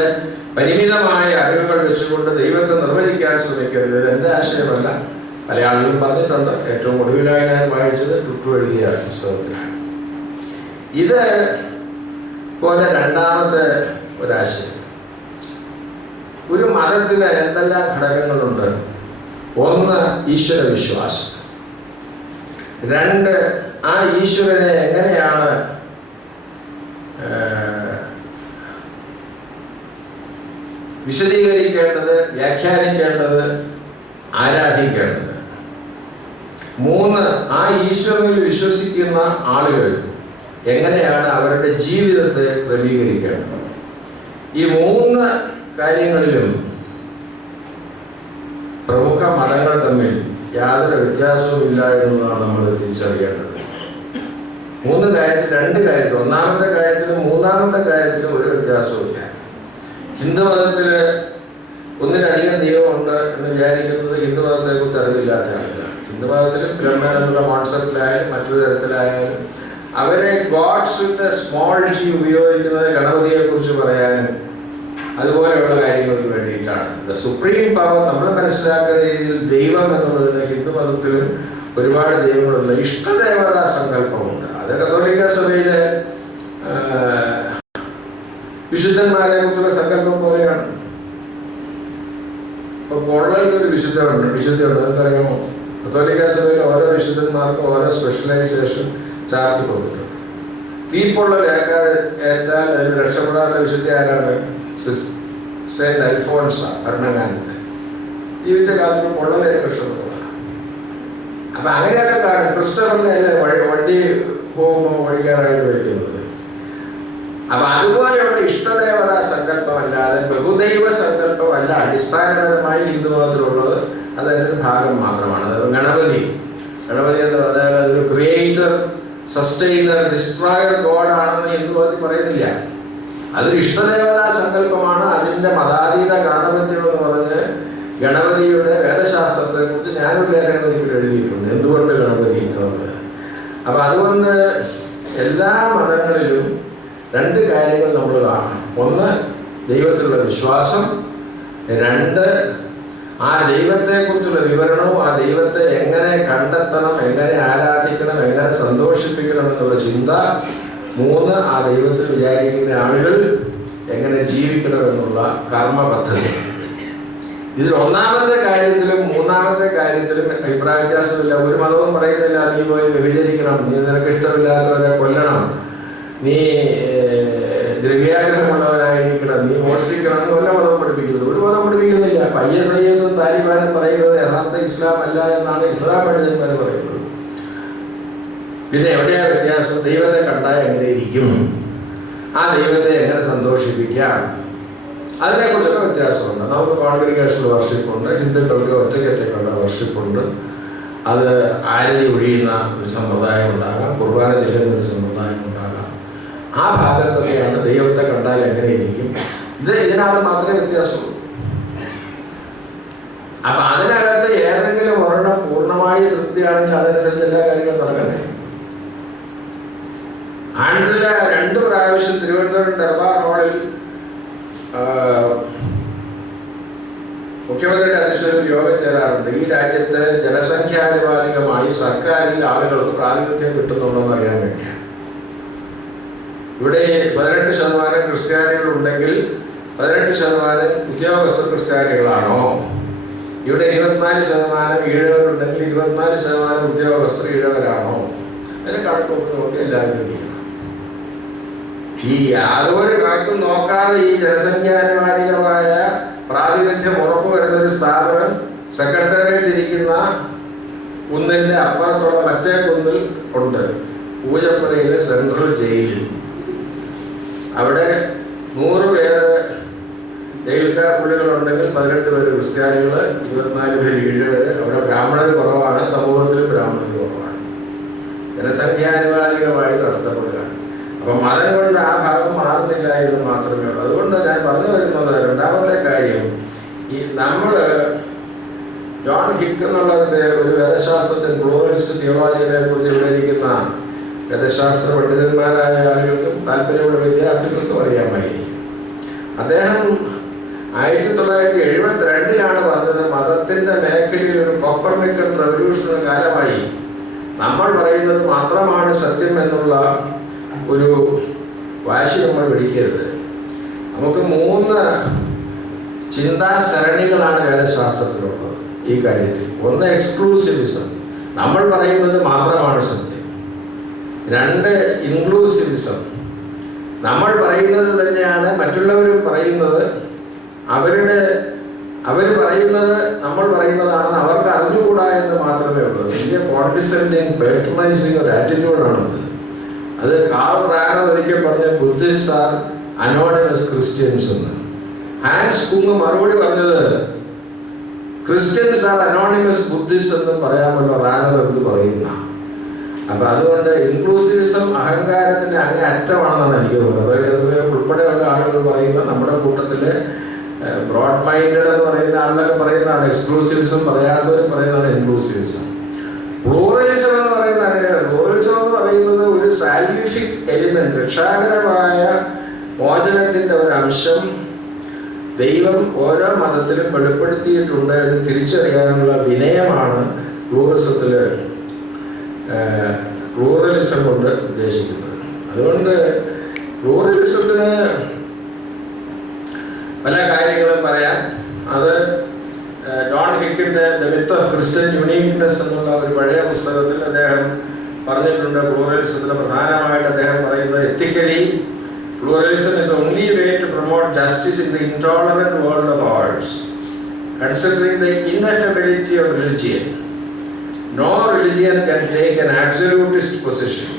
പരിമിതമായ അറിവുകൾ വെച്ചുകൊണ്ട് ദൈവത്തെ നിർവചിക്കാൻ ശ്രമിക്കരുത്. ഇത് എൻ്റെ ആശയമല്ല, പല ആളുകളും പറഞ്ഞിട്ടുണ്ട്. ഏറ്റവും ഒടുവിലായി ഞാൻ വായിച്ചത് ടുട്ടു എഴുതിയ പുസ്തകത്തിലാണ്. ഇത് പോലെ രണ്ടാമത്തെ ഒരാശയം, ഒരു മതത്തിന് എന്തെല്ലാം ഘടകങ്ങളുണ്ട്. ഒന്ന്, ഈശ്വര വിശ്വാസം. രണ്ട്, ആ ഈശ്വരനെ എങ്ങനെയാണ് വിശദീകരിക്കേണ്ടത്, വ്യാഖ്യാനിക്കേണ്ടത്, ആരാധിക്കേണ്ടത്. മൂന്ന്, ആ ഈശ്വരനിൽ വിശ്വസിക്കുന്ന ആളുകൾ എങ്ങനെയാണ് അവരുടെ ജീവിതത്തെ ക്രമീകരിക്കേണ്ടത്. ഈ മൂന്ന് കാര്യങ്ങളിലും പ്രമുഖ മതങ്ങൾ തമ്മിൽ യാതൊരു വ്യത്യാസവും ഇല്ല എന്നുള്ളതാണ് നമ്മൾ തിരിച്ചറിയേണ്ടത്. രണ്ട് കാര്യത്തിൽ, ഒന്നാമത്തെ കാര്യത്തിലും മൂന്നാമത്തെ കാര്യത്തിലും ഒരു വ്യത്യാസവും ഇല്ല. ഹിന്ദുമതത്തിൽ ഒന്നിലധികം ദൈവമുണ്ട് എന്ന് വിചാരിക്കുന്നത് ഹിന്ദുമതത്തെ കുറിച്ച് അറിവില്ലാത്ത ആളുകളാണ്. ഹിന്ദുമതത്തിലും ബ്രഹ്മാനന്ദ കോൺസെപ്റ്റിലായാലും മറ്റൊരു തരത്തിലായാലും അവരെ ഗോഡ്സ് വിത്ത് സ്മോൾ ജി ഉപയോഗിക്കുന്നത് ഗണപതിയെ കുറിച്ച് പറയാനും അതുപോലെയുള്ള കാര്യങ്ങൾക്ക് വേണ്ടിയിട്ടാണ്. ദ സുപ്രീം പവർ നമ്മൾ മനസ്സിലാക്കുന്ന രീതിയിൽ ദൈവം എന്നുള്ളതിന് ഹിന്ദുമതത്തിലും ഒരുപാട് ദൈവങ്ങളുള്ള ഇഷ്ടദേവതാ സങ്കല്പമുണ്ട്. അത് കത്തോലിക്ക സഭയിലെ വിശുദ്ധന്മാരെ കുറിച്ചുള്ള സങ്കല്പം പോലെയാണ്. ഇപ്പൊ പൊള്ളലിനൊരു വിശുദ്ധമുണ്ട്. നിങ്ങൾക്കറിയാമോ? കത്തോലിക്ക സഭയിൽ ഓരോ വിശുദ്ധന്മാർക്കും ഓരോ സ്പെഷ്യലൈസേഷൻ ചാർത്തി കൊടുത്തിട്ടുണ്ട്. തീപ്പൊള്ളൽ ഏറ്റാൽ അതിൽ രക്ഷപ്പെടാത്ത വിശുദ്ധ ആരാണ്? സെന്റ് അൽഫോൺസ ഭരണകാലത്ത് ജീവിച്ച കാലത്ത് പൊള്ളലെ രക്ഷപ്പെട്ടതാണ്. അപ്പൊ അങ്ങനെയൊക്കെ കാണും. ക്രിസ്റ്റഫറിനെ വണ്ടി പോകുമ്പോൾ വഴിക്കാനായിട്ട് വയ്ക്കുന്നത്. അപ്പൊ അതുപോലെയുള്ള ഇഷ്ടദേവതാ സങ്കല്പമല്ലാതെ ബഹുദൈവ സങ്കല്പമല്ല അടിസ്ഥാനപരമായി ഹിന്ദുമതത്തിലുള്ളത്. അതതിൻ്റെ ഭാഗം മാത്രമാണ്. അത് ഗണപതി എന്ന് പറഞ്ഞാൽ അതൊരു ക്രിയേറ്റർ സസ്റ്റെയിനർ, ഡിസ്ട്രോയർ ഗോഡ് ആണെന്ന് ഹിന്ദുമതി പറയുന്നില്ല. അതൊരു ഇഷ്ടദേവതാ സങ്കല്പമാണ്. അതിൻ്റെ മതാതീത ഗാഠപത്യം എന്ന് പറഞ്ഞ് ഗണപതിയുടെ വേദശാസ്ത്രത്തെ കുറിച്ച് ഞാനൊരു ലേഖനം ഒരിക്കലും എഴുതിയിട്ടുണ്ട്, എന്തുകൊണ്ട് ഗണപതി എന്നുള്ളത്. അപ്പം അതുകൊണ്ട് എല്ലാ മതങ്ങളിലും രണ്ട് കാര്യങ്ങൾ നമ്മൾ കാണണം. ഒന്ന്, ദൈവത്തിലുള്ള വിശ്വാസം. രണ്ട്, ആ ദൈവത്തെക്കുറിച്ചുള്ള വിവരണവും ആ ദൈവത്തെ എങ്ങനെ കണ്ടെത്തണം, എങ്ങനെ ആരാധിക്കണം, എങ്ങനെ സന്തോഷിപ്പിക്കണം എന്നുള്ള ചിന്ത. മൂന്ന്, ആ ദൈവത്തിൽ വിചാരിക്കുന്ന ആളുകൾ എങ്ങനെ ജീവിക്കണം എന്നുള്ള കർമ്മ പദ്ധതി. ഇതിൽ ഒന്നാമത്തെ കാര്യത്തിലും മൂന്നാമത്തെ കാര്യത്തിലും അഭിപ്രായ വ്യത്യാസമില്ല. ഒരു മതവും പറയുന്നില്ല നീ പോയി വ്യഭിചരിക്കണം, നീ നിനക്ക് ഇഷ്ടമില്ലാത്തവരെ കൊല്ലണം, നീ ദ്രവ്യാഗ്രഹമുള്ളവരായിരിക്കണം, നീ മോഷ്ടിക്കണം എന്ന് വല്ല മതവും പഠിപ്പിക്കുന്നത്. ഒരു മതം പഠിപ്പിക്കുന്നില്ല. IS താലിബാനും പറയുന്നത് യഥാർത്ഥ ഇസ്ലാം അല്ല എന്നാണ് ഇസ്ലാം പണ്ഡിതന്മാർ പറയുന്നത്. പിന്നെ എവിടെയാ വ്യത്യാസം? ദൈവത്തെ കണ്ടാൽ എങ്ങനെ ഇരിക്കും, ആ ദൈവത്തെ എങ്ങനെ സന്തോഷിപ്പിക്കാം, അതിനെക്കുറിച്ചൊക്കെ വ്യത്യാസമുണ്ട്. നമുക്ക് കോൺഗ്രിഗേഷണൽ വർഷിപ്പുണ്ട്, ഹിന്ദുക്കൾക്ക് ഒറ്റയ്ക്കൊറ്റയ്ക്കുള്ള വർഷിപ്പുണ്ട്. അത് ആരതി ഒഴിയുന്ന ഒരു സമ്പ്രദായം ഉണ്ടാകാം, കുർബാന ചെല്ലുന്ന ഒരു സമ്പ്രദായം ഉണ്ടാകാം. ആ ഭാഗത്തൊക്കെയാണ് ദൈവത്തെ കണ്ടാൽ എങ്ങനെ ഇരിക്കും. ഇതിനകത്ത് മാത്രമേ വ്യത്യാസമുള്ളൂ. അപ്പൊ അതിനകത്ത് ഏതെങ്കിലും ഒരെണ്ണം പൂർണ്ണമായി തൃപ്തിയാണെങ്കിൽ അതനുസരിച്ച് എല്ലാ കാര്യങ്ങളും നടക്കണ്ടേ. ആണ്ടിൽ 2 പ്രാവശ്യം തിരുവനന്തപുരം ദർബാർ ഹാളിൽ മുഖ്യമന്ത്രിയുടെ അധ്യക്ഷതയിൽ യോഗം ചേരാറുണ്ട്. ഈ രാജ്യത്ത് ജനസംഖ്യാനുപാതികമായി സർക്കാരിൽ ആളുകൾക്ക് പ്രാതിനിധ്യം കിട്ടുന്നുണ്ടോന്ന് അറിയാൻ വേണ്ടിയാണ്. ഇവിടെ 18% ക്രിസ്ത്യാനികളുണ്ടെങ്കിൽ 18% ഉദ്യോഗസ്ഥർ ക്രിസ്ത്യാനികളാണോ? ഇവിടെ 24% ഈഴവരുണ്ടെങ്കിൽ 24% ഉദ്യോഗസ്ഥർ ഈഴവരാണോ? അതിന് കണക്കൊക്കെ നോക്കി എല്ലാവരും ചെയ്യണം. ഈ യാതൊരു കണക്കും നോക്കാതെ ഈ ജനസംഖ്യാനുപാതികമായ പ്രാതിനിധ്യം ഉറപ്പുവരുന്ന ഒരു സ്ഥാപനം സെക്രട്ടേറിയറ്റ് ഇരിക്കുന്ന കുന്നിൻ്റെ അപ്പുറത്തുള്ള മറ്റേ കുന്നിൽ ഉണ്ട്, പൂജപ്പുരയിലെ സെൻട്രൽ ജയിലിൽ. അവിടെ 100 പേര് ജയിൽക്കാർ പുള്ളികളുണ്ടെങ്കിൽ 18 പേര് ക്രിസ്ത്യാനികൾ, 24 പേര് ഈഴവര്. അവിടെ ബ്രാഹ്മണർ കുറവാണ്, സമൂഹത്തിൽ ബ്രാഹ്മണർ കുറവാണ്. ജനസംഖ്യാനുപാതികമായി നടത്തപ്പെടുകയാണ്. അപ്പം മതം കൊണ്ട് ആ ഭാഗം മാറുന്നില്ല എന്ന് മാത്രമേ ഉള്ളൂ. അതുകൊണ്ട് ഞാൻ പറഞ്ഞു വരുന്നത്, രണ്ടാമത്തെ കാര്യം, ഈ നമ്മൾ ജോൺ ഹിക്ക് എന്നുള്ളതിൻ്റെ ഒരു വേദശാസ്ത്രത്തിൽ പ്ലൂറലിസ്റ്റ് തിയോളജിയെ കുറിച്ച് ഇവിടെ ഇരിക്കുന്ന വേദശാസ്ത്ര പണ്ഡിതന്മാരായ ആളുകൾക്കും താല്പര്യമുള്ള വിദ്യാർത്ഥികൾക്കും അറിയാമായിരിക്കും. അദ്ദേഹം 1972 പറഞ്ഞത് മതത്തിൻ്റെ മേഖലയിൽ ഒരു കോപ്പർനിക്കൻ റെവല്യൂഷണറി കാലമായി. നമ്മൾ പറയുന്നത് മാത്രമാണ് സത്യം എന്നുള്ള ഒരു വാശി നമ്മൾ പിടിക്കരുത്. നമുക്ക് 3 ചിന്താസരണികളാണ് വേദശാസ്ത്രത്തിലുള്ളത് ഈ കാര്യത്തിൽ. ഒന്ന്, എക്സ്ക്ലൂസിവിസം, നമ്മൾ പറയുന്നത് മാത്രമാണ് സത്യം. 2, ഇൻക്ലൂസിവിസം, നമ്മൾ പറയുന്നത് തന്നെയാണ് മറ്റുള്ളവരും പറയുന്നത്, അവർ പറയുന്നത് നമ്മൾ പറയുന്നതാണെന്ന് അവർക്ക് അറിഞ്ഞുകൂടാ എന്ന് മാത്രമേ ഉള്ളൂ. വലിയ കോൺഡിസെൻഡിങ്, പേട്രണൈസിങ് ഒരു ആറ്റിറ്റ്യൂഡാണത്. അത് കാൾ റാനർ ഒരിക്കൽ പറഞ്ഞ ബുദ്ധിസ്റ്റ് ആർ അനോണിമസ് ക്രിസ്ത്യൻസ് എന്ന്. ഹാൻസ് കുങ് മറുപടി പറഞ്ഞത് ക്രിസ്ത്യൻസ് ആർ അനോണിമസ് ബുദ്ധിസ്റ്റ് എന്ന് പറയാമല്ലോ, റാനർ എന്ന് പറയുന്ന. അപ്പൊ അതുകൊണ്ട് ഇൻക്ലൂസിവിസം അഹങ്കാരത്തിന്റെ അങ്ങേ അറ്റമാണെന്നാണ് എനിക്ക് തോന്നുന്നത്. ഉൾപ്പെടെയുള്ള ആളുകൾ പറയുന്ന നമ്മുടെ കൂട്ടത്തിലെ ബ്രോഡ് മൈൻഡഡ് എന്ന് പറയുന്ന ആളുകളൊക്കെ പറയുന്നതാണ് എക്സ്ക്ലൂസിവിസം, പറയാത്തവരും പറയുന്നതാണ് ഇൻക്ലൂസിവിസം. പ്ലൂറലിസം എന്ന് പറയുന്ന അങ്ങനെയാണ്. പ്ലൂറലിസം എന്ന് പറയുന്നത് ഒരു സാൽവിഫിക് എലിമെന്റ്, രക്ഷാകരമായ മോചനത്തിന്റെ ഒരു അംശം ദൈവം ഓരോ മതത്തിലും വെളിപ്പെടുത്തിയിട്ടുണ്ട് എന്ന് തിരിച്ചറിയാനുള്ള വിനയമാണ് പ്ലൂറലിസം കൊണ്ട് ഉദ്ദേശിക്കുന്നത്. അതുകൊണ്ട് പ്ലൂറലിസത്തിന് പല കാര്യങ്ങളും പറയാം. അത് ജോൺ ഹിക്കിൻ്റെ the myth of Christian uniqueness എന്നുള്ള ഒരു പഴയ പുസ്തകത്തിൽ അദ്ദേഹം പറഞ്ഞിട്ടുണ്ട്. പ്ലൂറലിസത്തിന് പ്രധാനമായിട്ട് അദ്ദേഹം പറയുന്നത്, ethically pluralism is the only way to promote justice in the intolerant world of ours, considering the ineffability of religion. No religion can take an absolutist position.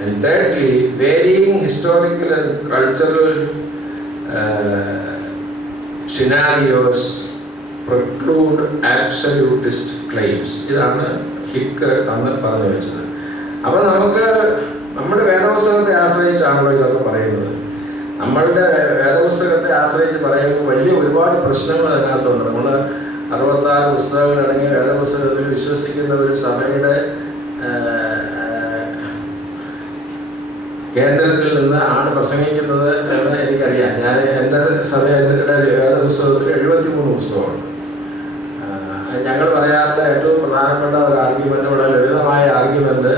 And thirdly, varying historical and cultural scenarios preclude absolutist claims. ഇതാണ് ഹിക്ക് അന്ന് പറഞ്ഞു വെച്ചത്. അപ്പോൾ നമുക്ക് നമ്മുടെ വേദപുസ്തകത്തെ ആശ്രയിച്ചാണല്ലോ ഇതൊക്കെ പറയുന്നത്. നമ്മളുടെ വേദപുസ്തകത്തെ ആശ്രയിച്ച് പറയുമ്പോൾ വലിയ ഒരുപാട് പ്രശ്നങ്ങൾ അതിനകത്തുണ്ട്. നമ്മൾ 66 പുസ്തകങ്ങൾ അടങ്ങിയ വേദപുസ്തകത്തിൽ വിശ്വസിക്കുന്ന ഒരു സഭയുടെ കേന്ദ്രത്തിൽ നിന്ന് ആണ് പ്രസംഗിക്കുന്നത് എന്ന് എനിക്കറിയാം. ഞാൻ എൻ്റെ സഭയുടെ വേദപുസ്തകത്തിൽ 73 പുസ്തകമുണ്ട്. ഞങ്ങൾ പറയാറുള്ള ഏറ്റവും പ്രധാനപ്പെട്ട ഒരു ആർഗ്യുമെൻ്റ്, വളരെ ലളിതമായ ആർഗ്യുമെൻ്റ്,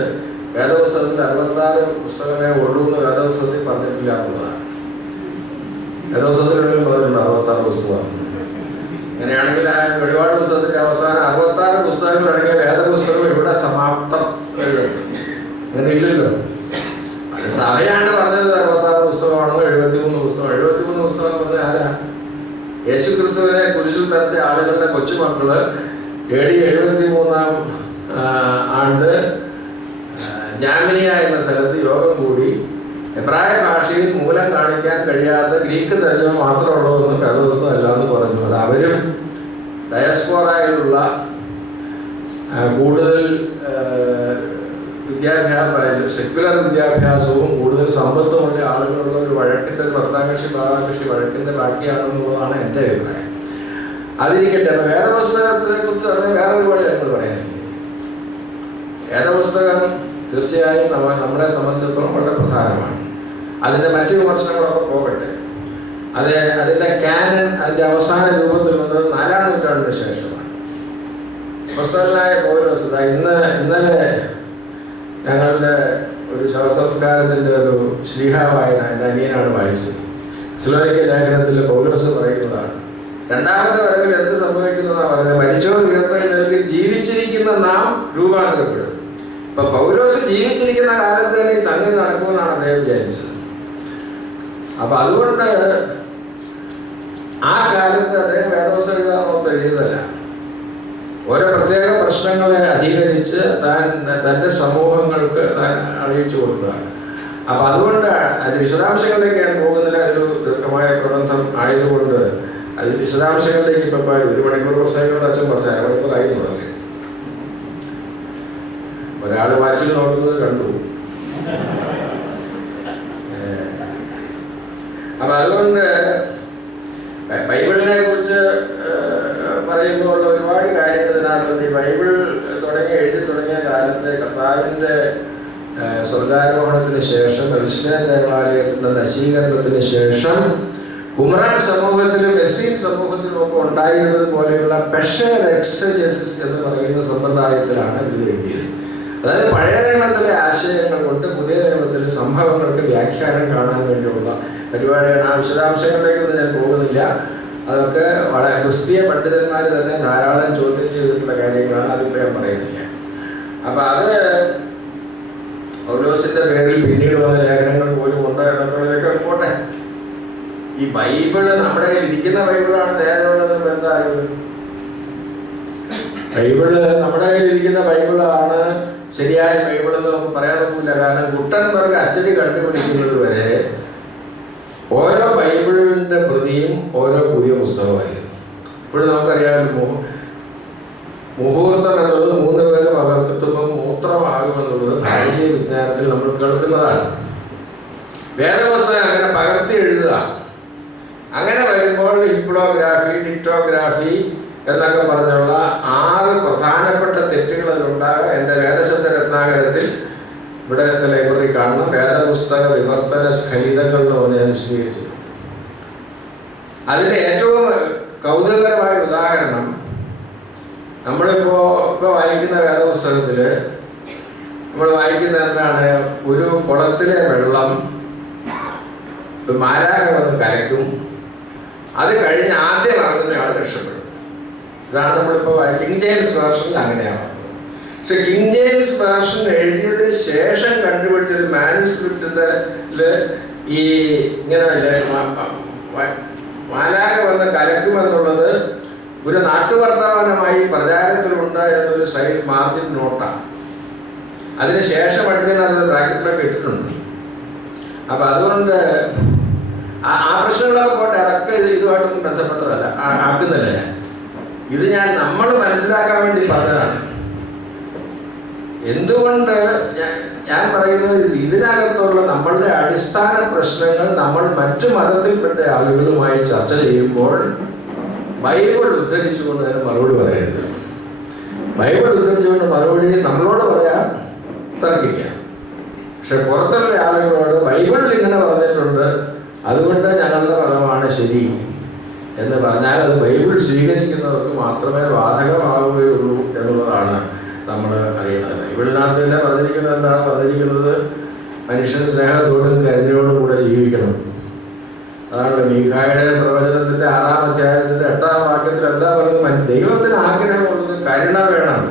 വേദപുസ്തകത്തിൽ 66 പുസ്തകമേ ഉള്ളൂ എന്ന് വേദപുസ്തകത്തിൽ പറഞ്ഞിട്ടില്ല എന്നുള്ളതാണ്. വേദപുസ്തകത്തിൽ പറഞ്ഞിട്ടുണ്ട് 66 പുസ്തകം. അങ്ങനെയാണെങ്കിൽ ഒരുപാട് പുസ്തകത്തിൻ്റെ അവസാനം 66 പുസ്തകങ്ങൾ അടങ്ങിയ വേദപുസ്തകം ഇവിടെ സമാപ്തം അങ്ങനെ ഇല്ലല്ലോ. അത് സഭയാണ് പറഞ്ഞത് 66 പുസ്തകമാണോ 73 പുസ്തകം. 73 പുസ്തകം എന്ന് പറഞ്ഞാൽ ആരാ? യേശു ക്രിസ്തുവിനെ കുരിശിൽ തരത്തെ ആളുകളുടെ കൊച്ചുമക്കള് AD 73 ആണ്ട് ജാമിനിയ എന്ന സ്ഥലത്ത് യോഗം കൂടി എബ്രായ ഭാഷയിൽ മൂലം കാണിക്കാൻ കഴിയാത്ത ഗ്രീക്ക് തർജ്ജമ മാത്രമുള്ളൂ എന്ന് വേദപുസ്തകം അല്ല എന്ന് പറഞ്ഞു. അത് അവരും ഡയസ്പോറയിലുള്ള കൂടുതൽ സെക്യുലർ വിദ്യാഭ്യാസവും കൂടുതൽ സമ്പത്തുമുള്ള ആളുകളുള്ള ഒരു വഴക്കിൻ്റെ ഭർത്താകക്ഷി ഭാഗകക്ഷി വഴക്കിൻ്റെ ബാക്കിയാണെന്നുള്ളതാണ് എൻ്റെ അഭിപ്രായം. അതിരിക്കട്ടെ, വേദപുസ്തകത്തെ കുറിച്ച് പറഞ്ഞാൽ വേറെ ഒരുപാട് കാര്യങ്ങൾ പറയാനില്ല. വേദപുസ്തകം തീർച്ചയായും നമ്മളെ സംബന്ധിച്ചിടത്തോളം വളരെ പ്രധാനമാണ്. അതിൻ്റെ മറ്റു വിമർശനങ്ങളൊക്കെ പോകട്ടെ. അതിൻ്റെ കാനൻ അതിൻ്റെ അവസാന രൂപത്തിൽ വന്നത് 4-ാം നൂറ്റാണ്ടിന് ശേഷമാണ്. അപ്പോസ്തലനായ പൗലോസ് ഇന്നലെ ഞങ്ങളുടെ ഒരു ശവസംസ്കാരത്തിൻ്റെ ഒരു ശ്ലീഹാവായന എൻ്റെ അനിയനാണ് വായിച്ചത്. തെസ്സലോനിക്ക ലേഖനത്തിൽ പൗലോസ് പറയുന്നതാണ്, രണ്ടാമത്തെ വരവിൽ എന്ത് സംഭവിക്കുന്നതാണ് പറയുന്നത്, മരിച്ചവർ ഉയർത്തെഴുന്നേൽക്ക് ജീവിച്ചിരിക്കുന്ന നാം രൂപാന്തരപ്പെടും. ഇപ്പൊ പൗലോസ് ജീവിച്ചിരിക്കുന്ന കാലത്ത് തന്നെ ഈ സംഗതി നടക്കുമെന്നാണ് അദ്ദേഹം വിചാരിച്ചത്. അപ്പൊ അതുകൊണ്ട് ആ കാലത്ത് അദ്ദേഹം വേദപുസ്തകം എഴുതിയതല്ല, ഓരോ പ്രത്യേക പ്രശ്നങ്ങളെ അധികരിച്ച് തൻ്റെ സമൂഹങ്ങൾക്ക് താൻ അറിയിച്ചു കൊടുക്കുകയാണ്. അപ്പൊ അതുകൊണ്ട് അതിന്റെ വിശദാംശങ്ങളിലേക്ക് ഞാൻ പോകുന്നില്ല. ഒരു ദീർഘമായ പ്രബന്ധം ആയതുകൊണ്ട് അത് വിശദാംശങ്ങളിലേക്ക് ഇപ്പൊ 1 മണിക്കൂർ പുസ്തകങ്ങളുടെ അച്ഛൻ പറഞ്ഞു 1 മണിക്കൂറായിരുന്നു. ഒരാൾ വാച്ചിൽ നോക്കുന്നത് കണ്ടു. അപ്പൊ അതുകൊണ്ട് ബൈബിളിനെ കുറിച്ച് പറയുമ്പോൾ ഉള്ള ഒരുപാട് കാര്യങ്ങൾ ഇതിനകത്തുണ്ട്. ഈ ബൈബിൾ എഴുതി തുടങ്ങിയ കാലത്തെ കർത്താവിൻ്റെ സ്വർഗാരോഹണത്തിന് ശേഷം, യെരൂശലേം ദേവാലയത്തിൻ്റെ നശീകരണത്തിന് ശേഷം കുമ്രാൻ സമൂഹത്തിലും എസ്സീൻ സമൂഹത്തിലും ഒക്കെ ഉണ്ടായിരുന്നത് പോലെയുള്ള പെഷർ എക്സജസിസ് എന്ന് പറയുന്ന സമ്പ്രദായത്തിലാണ് ഇത് എഴുതിയത്. അതായത് പഴയ നിയമത്തിലെ ആശയങ്ങൾ കൊണ്ട് പുതിയ നിയമത്തിലെ സംഭവങ്ങൾക്ക് വ്യാഖ്യാനം കാണാൻ വേണ്ടിയുള്ള പരിപാടിയാണ്. ആ വിശദാംശങ്ങളിലേക്കൊന്നും ഞാൻ പോകുന്നില്ല. അതൊക്കെ വളരെ ക്രിസ്തീയ പണ്ഡിതന്മാർ തന്നെ ധാരാളം ചോദ്യം ചെയ്തിട്ടുള്ള കാര്യങ്ങളാണ്. അതിപ്പോൾ ഞാൻ പറയുന്നില്ല. അപ്പം അത് പൗലോസിന്റെ പേരിൽ പിന്നീട് വന്ന ലേഖനങ്ങൾ പോലും ഉണ്ട് എന്നൊക്കെ പോട്ടെ. ഈ ബൈബിള് നമ്മുടെ കയ്യിൽ ഇരിക്കുന്ന ബൈബിളാണ് നേരെയുള്ളതെന്ന് എന്തായാലും ബൈബിള് നമ്മുടെ കയ്യിൽ ഇരിക്കുന്ന ബൈബിളാണ് ശരിയായ ബൈബിൾ എന്ന് നമുക്ക് പറയാനൊന്നുമില്ല. കാരണം ഗുട്ടൻബർഗ് അച്ചടി കണ്ടുപിടിക്കുന്നത് വരെ ഓരോ ബൈബിളിന്റെ പ്രതിയും ഓരോ പുതിയ പുസ്തകമായിരുന്നു. ഇപ്പോഴും നമുക്കറിയാമല്ലോ, മുഹൂർത്തം എന്നുള്ളത് 3 പേര് പകർത്തുമ്പോൾ മൂത്രമാകുമെന്നുള്ളത് ഭാരതീയ വിജ്ഞാനത്തിൽ നമ്മൾ കേൾക്കുന്നതാണ്. വേദപുസ്തകം അങ്ങനെ പകർത്തി എഴുതുക. അങ്ങനെ വരുമ്പോൾ ഹിപ്ലോഗ്രാഫി, ഡിക്ടോഗ്രാഫി എന്നൊക്കെ പറഞ്ഞുള്ള 6 പ്രധാനപ്പെട്ട തെറ്റുകൾ അതിലുണ്ടാകുക. എൻ്റെ വേദശബ്ദ രത്നാകരത്തിൽ ഇവിടെ ലൈബ്രറി കാണുന്ന വേദപുസ്തക വിവർത്തന സ്ഖലിതങ്ങൾ എന്ന് പറഞ്ഞ് ഞാൻ വിശദീകരിച്ചു. അതിൻ്റെ ഏറ്റവും കൗതുകകരമായ ഉദാഹരണം, നമ്മളിപ്പോൾ വായിക്കുന്ന വേദപുസ്തകത്തിൽ നമ്മൾ വായിക്കുന്ന എന്താണ്, ഒരു കുളത്തിലെ വെള്ളം മാലാഖ വന്ന് കലക്കും, അത് കഴിഞ്ഞ് ആദ്യം ഇറങ്ങുന്ന ആൾ രക്ഷപ്പെടും. ഇതാണ് നമ്മളിപ്പോൾ കിങ് ജെയിംസ് വേർഷനിൽ അങ്ങനെയാണ്. പക്ഷെ കിങ് ജെയിംസ് വേർഷൻ എഴുതിയതിന് ശേഷം കണ്ടുപിടിച്ചൊരു മാനുസ്ക്രിപ്റ്റിന്റെ ഈ ഇങ്ങനെയല്ലേ മാലാഖ വന്ന് കലക്കുമെന്നുള്ളത് ഒരു നാട്ടുവർത്തമാനമായി പ്രചാരത്തിലുണ്ട് എന്നൊരു സൈഡ് മാർജിൻ നോട്ടാണ്. അതിന് ശേഷം പഠിച്ചതിനകത്ത് ബ്രാക്കറ്റിലൊക്കെ ഇട്ടിട്ടുണ്ട്. അപ്പം അതുകൊണ്ട് ആ പ്രശ്നങ്ങളൊക്കെ പോട്ടെ, അതൊക്കെ ഇതുമായിട്ടൊന്നും ബന്ധപ്പെട്ടതല്ല, ആക്കുന്നില്ല. ഇത് നമ്മൾ മനസ്സിലാക്കാൻ വേണ്ടി പറഞ്ഞതാണ്. എന്തുകൊണ്ട് ഞാൻ പറയുന്നത്, ഇതിനകത്തുള്ള നമ്മളുടെ അടിസ്ഥാന പ്രശ്നങ്ങൾ നമ്മൾ മറ്റു മതത്തിൽപ്പെട്ട ആളുകളുമായി ചർച്ച ചെയ്യുമ്പോൾ ബൈബിൾ ഉദ്ധരിച്ചുകൊണ്ട് അതിന് മറുപടി പറയരുത്. ബൈബിൾ ഉദ്ധരിച്ചുകൊണ്ട് മറുപടി നമ്മളോട് പറയാം, തർക്കിക്കാം. പക്ഷെ പുറത്തുള്ള ആളുകളോട് ബൈബിളിൽ ഇങ്ങനെ പറഞ്ഞിട്ടുണ്ട്, അതുകൊണ്ട് ഞങ്ങളുടെ മതമാണ് ശരി എന്ന് പറഞ്ഞാൽ അത് ബൈബിൾ സ്വീകരിക്കുന്നവർക്ക് മാത്രമേ ബാധകമാവുകയുള്ളൂ എന്നുള്ളതാണ് നമ്മൾ അറിയുന്നത്. ബൈബിളിനകത്ത് തന്നെ പറഞ്ഞിരിക്കുന്നത് എന്താണ് പറഞ്ഞിരിക്കുന്നത്? മനുഷ്യൻ സ്നേഹത്തോടും കരുണയോടും കൂടെ ജീവിക്കണം. അതാണ് മീഖായുടെ പ്രവചനത്തിന്റെ 6-ാം അധ്യായത്തിന്റെ 8-ാം വാക്യത്തിൽ എന്താ പറയുന്നത്? ദൈവത്തിന് ആഗ്രഹമുള്ളത് കരുണ വേണം,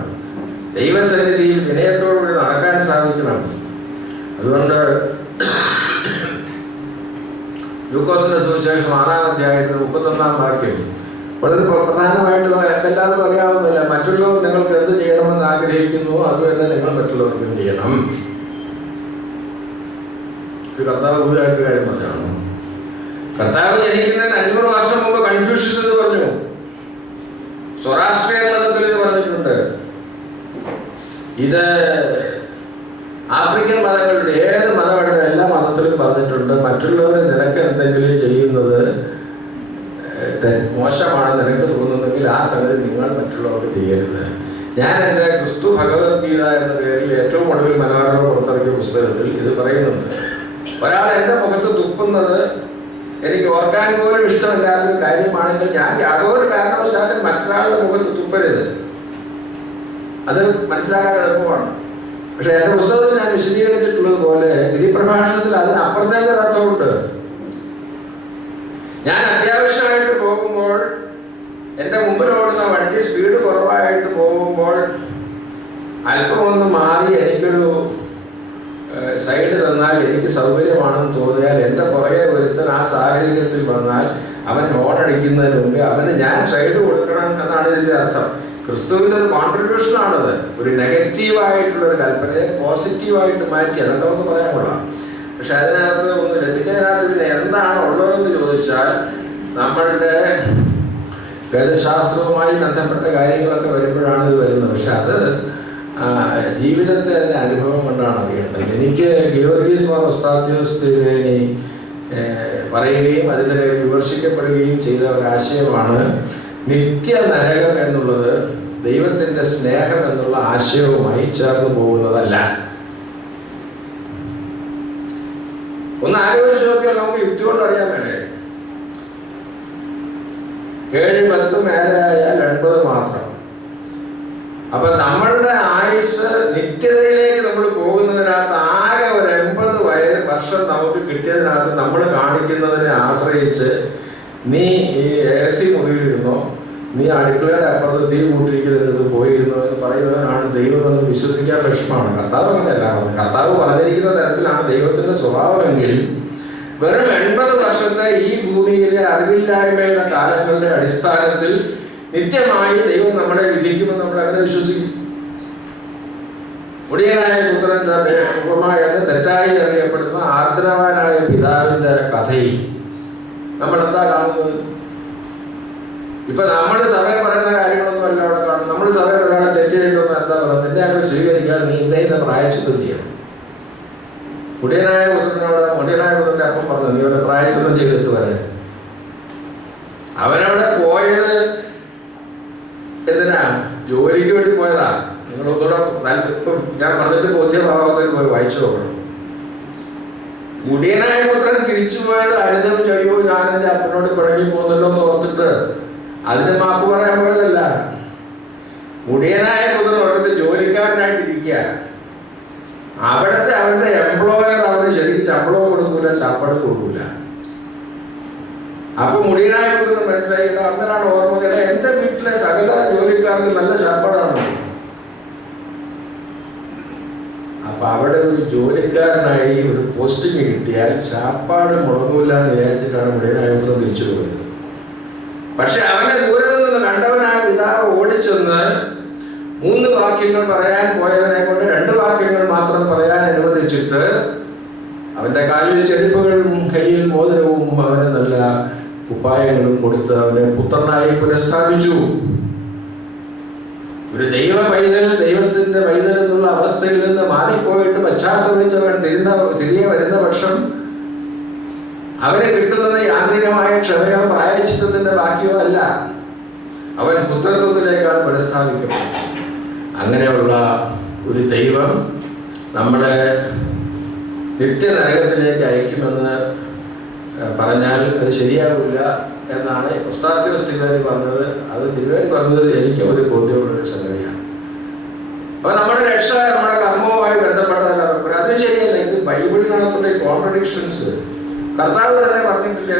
ദൈവസന്നിധിയിൽ വിനയത്തോടുകൂടി നടക്കാൻ സാധിക്കണം. അതുകൊണ്ട് ലൂക്കോസിന്റെ സുവിശേഷം 6-ാം അധ്യായത്തിൽ 31-ാം വാക്യം വളരെ പ്രധാനമായിട്ടുള്ള, എല്ലാവർക്കും അറിയാവുന്നില്ല, മറ്റുള്ളവർ നിങ്ങൾക്ക് എന്ത് ചെയ്യണമെന്ന് ആഗ്രഹിക്കുന്നുവോ അത് തന്നെ നിങ്ങൾ മറ്റുള്ളവർക്കും ചെയ്യണം. കർത്താവ് പുതിയതായിട്ട് കാര്യം പറഞ്ഞാണ്. കർത്താവ് ജനിക്കുന്നതിന് 500 വർഷം മുമ്പ് കൺഫ്യൂഷ്യസ് എന്ന് പറഞ്ഞു. സ്വരാഷ്ട്രീയ മതത്തിൽ ഇത് പറഞ്ഞിട്ടുണ്ട്. ഇത് ആഫ്രിക്കൻ മതങ്ങളുടെ ഏത് മതമെടുത്ത എല്ലാ മതത്തിലും പറഞ്ഞിട്ടുണ്ട്. മറ്റുള്ളവർ നിനക്ക് എന്തെങ്കിലും ചെയ്യുന്നത് മോശമാണ് നിനക്ക് തോന്നുന്നെങ്കിൽ ആ സംഗതി നിങ്ങൾ മറ്റുള്ളവർക്ക് ചെയ്യരുത്. ഞാൻ എൻ്റെ ക്രിസ്തു ഭഗവത്ഗീത എന്ന പേരിൽ ഏറ്റവും ഒടുവിൽ മനോരമ പുറത്തിറക്കിയ പുസ്തകത്തിൽ ഇത് പറയുന്നുണ്ട്. ഒരാൾ എൻ്റെ മുഖത്ത് തുപ്പുന്നത് എനിക്ക് ഓർക്കാൻ പോലും ഇഷ്ടമില്ലാത്തൊരു കാര്യമാണെങ്കിൽ ഞാൻ യാതൊരു കാരണവശാലും മറ്റൊരാളുടെ മുഖത്ത് തുപ്പരുത്. അത് മനസ്സിലാക്കാൻ എളുപ്പമാണ്. പക്ഷെ എൻ്റെ പുസ്തകത്തിൽ ഞാൻ വിശദീകരിച്ചിട്ടുള്ളത് പോലെ ഗിരിപ്രഭാഷണത്തിൽ അതിനപ്പുറത്തേക്ക് ഒരർത്ഥമുണ്ട്. ഞാൻ അത്യാവശ്യമായിട്ട് പോകുമ്പോൾ, എൻ്റെ മുമ്പിലോടുന്ന വണ്ടി സ്പീഡ് കുറവായിട്ട് പോകുമ്പോൾ അല്പം ഒന്ന് മാറി എനിക്കൊരു സൈഡ് തന്നാൽ എനിക്ക് സൗകര്യമാണെന്ന് തോന്നിയാൽ എൻ്റെ പുറകെ ഒരുത്തൻ ആ സാഹചര്യത്തിൽ വന്നാൽ അവൻ ഹോൺ അടിക്കുന്നതിന് മുമ്പ് അവന് ഞാൻ സൈഡ് കൊടുക്കണം എന്നാണ് ഇതിൻ്റെ അർത്ഥം. ക്രിസ്തുവിൻ്റെ ഒരു കോൺട്രിബ്യൂഷനാണത്. ഒരു നെഗറ്റീവായിട്ടുള്ളൊരു കൽപ്പനയെ പോസിറ്റീവായിട്ട് മാറ്റി അതൊക്കെ പറയാൻ കൊള്ളാം. പക്ഷെ അതിനകത്ത് ഒന്നുമില്ല. പിന്നെ അതിനകത്ത് പിന്നെ എന്താണ് ഉള്ളതെന്ന് ചോദിച്ചാൽ നമ്മളുടെ വേദശാസ്ത്രവുമായി ബന്ധപ്പെട്ട കാര്യങ്ങളൊക്കെ വരുമ്പോഴാണ് ഇത് വരുന്നത്. പക്ഷെ അത് ജീവിതത്തെ അതിൻ്റെ അനുഭവം കൊണ്ടാണ് അറിയേണ്ടത്. എനിക്ക് ഗീവർഗീസ് മാർ ഒസ്താത്യോസ് തിരുമേനി പറയുകയും അതിൻ്റെ പേരിൽ വിമർശിക്കപ്പെടുകയും ചെയ്ത ഒരാശയമാണ് നിത്യ നരകം എന്നുള്ളത് ദൈവത്തിൻ്റെ സ്നേഹം എന്നുള്ള ആശയവുമായി ചേർന്ന് പോകുന്നതല്ല. ഒന്ന് ആലോചിച്ച് നോക്കിയാൽ നമുക്ക് യുക്തി കൊണ്ട് അറിയാൻ വേണ്ടേ? 7-10 മേലെയായാൽ 80 മാത്രം. അപ്പൊ നമ്മളുടെ ആയുസ് നിത്യതയിലേക്ക് നമ്മൾ പോകുന്നതിനകത്ത് ആകെ ഒരു 80 വർഷം നമുക്ക് കിട്ടിയതിനകത്ത് നമ്മൾ കാണിക്കുന്നതിനെ ആശ്രയിച്ച് നീ ഈ AC മുറിയിലിരുന്നോ, നീ അടുക്കളയുടെ അപ്പുറത്ത് തീ കൂട്ടിരിക്കുന്നത് പോയിരുന്നു എന്ന് പറയുന്നതിനാണ് ദൈവമെന്ന് വിശ്വസിക്കാൻ വിഷമമാണ്. കർത്താവ് അങ്ങനെയല്ല. കർത്താവ് പറഞ്ഞിരിക്കുന്ന തരത്തിലാണ് ദൈവത്തിന്റെ സ്വഭാവമെങ്കിൽ വെറും 80 വർഷത്തെ ഈ ഭൂമിയിലെ അറിവില്ലായ്മയുടെ കാലങ്ങളുടെ അടിസ്ഥാനത്തിൽ നിത്യമായി ദൈവം നമ്മളെ വിധിക്കുമെന്ന് നമ്മൾ അങ്ങനെ വിശ്വസിക്കും. മുടിയനായ പുത്രന്റെ ഉപമായ തെറ്റായി അറിയപ്പെടുന്ന ആർദ്രവാനായ പിതാവിന്റെ കഥയിൽ നമ്മൾ എന്താ കാണുന്നത്? ഇപ്പൊ നമ്മൾ സഭയിൽ പറയുന്ന കാര്യങ്ങളൊന്നും അല്ല അവിടെ കാണും. നമ്മൾ സഭയിൽ ഒരാളെ തെറ്റ് ചെയ്തൊന്നും എന്താ പറയുന്നത്? നിന്റെ അങ്ങനെ സ്വീകരിക്കാൻ നീ ഇന്ന പ്രായശ്ചിത്തം ചെയ്യണം. മുടിയനായ പുത്രന്റെ അപ്പം പറഞ്ഞു നീ അവരുടെ പ്രായശ്ചിത്തം ചെയ്തിട്ട് വരാൻ. അവനവിടെ പോയത് എന്തിനാ? ജോലിക്ക് വേണ്ടി പോയതാ. നിങ്ങളൊന്നുകൂടെ ഞാൻ പറഞ്ഞിട്ട് ബോധ്യഭാവത്തിൽ പോയി വായിച്ചു നോക്കണം. മുടിയനായ പുത്രൻ തിരിച്ചു പോയത് അരുതം ചെയ്യോ ഞാൻ എൻ്റെ അപ്പനോട് പിഴങ്ങി പോകുന്നല്ലോ എന്ന് ഓർത്തിട്ട് അതിന് മാപ്പ് പറയാൻ പോയതല്ല. മുടിയനായ പുത്രൻ അവരുടെ ജോലിക്കാരനായിട്ടിരിക്കുക. അവിടുത്തെ അവരുടെ എംപ്ലോയർ അവന് ശരിക്കും ശമ്പളം കൊടുക്കൂല, ശമ്പളം കൊടുക്കൂല. അപ്പൊ മുടിയനായ പുത്രൻ മനസ്സിലായില്ല. അന്നേരാണ് ഓർമ്മ, എന്റെ വീട്ടിലെ സകല ജോലിക്കാർക്ക് നല്ല ശമ്പളമാണ്. അപ്പൊ അവിടെ ഒരു ജോലിക്കാരനായി ഒരു പോസ്റ്റിംഗ് കിട്ടിയാൽ ശാപ്പാട് മുടങ്ങൂല എന്ന് വിചാരിച്ചിട്ടാണ് മുടിയനായ പുത്രൻ തിരിച്ചു പോയത്. പക്ഷെ അവനെ ദൂരെ നിന്ന് കണ്ടവനായ പിതാവ് ഓടിച്ചെന്ന് 3 വാക്യങ്ങൾ പറയാൻ പോയവനെ കൊണ്ട് 2 വാക്യങ്ങൾ മാത്രം പറയാൻ അനുവദിച്ചിട്ട് അവന്റെ കാലിൽ ചെരുപ്പുകളും കയ്യിൽ മോതിരവും അവന് നല്ല ഉപായങ്ങളും കൊടുത്ത് അവനെ പുത്രനായി പുനഃസ്ഥാപിച്ചു. ഒരു ദൈവത്തിന്റെ പൈതൽ എന്നുള്ള അവസ്ഥയിൽ നിന്ന് മാറിപ്പോയിട്ട് പശ്ചാത്തപിച്ചവൻ തിരികെ വരുന്ന പക്ഷം അവന് കിട്ടുന്നത് യാന്ത്രികമായ ക്ഷമയോ പ്രായശ്ചിത്തത്തിന്റെ ബാക്കിയോ അല്ല, അവൻ പുത്രത്വത്തിലേക്കാണ് പുനഃസ്ഥാപിക്കപ്പെടുന്നത്. അങ്ങനെയുള്ള ഒരു ദൈവം നമ്മളെ നിത്യനരകത്തിലേക്ക് അയക്കുമെന്ന് പറഞ്ഞാൽ അത് ശരിയാവില്ല എന്നാണ് ഉസ്താദ് തിരുവേനി പറഞ്ഞത്. അത് തിരുവേനി പറഞ്ഞത് എനിക്ക് ഒരു ബോധ്യമുള്ളൊരു സംഗതിയാണ്. അപ്പൊ നമ്മുടെ രക്ഷ നമ്മുടെ കർമ്മവുമായി ബന്ധപ്പെട്ടതല്ല. അത് ശരിയല്ല. ഇത് ബൈബിളിനകത്തുള്ള കോൺട്രഡിക്ഷൻസ് കർത്താവ് തന്നെ പറഞ്ഞിട്ടില്ലേ?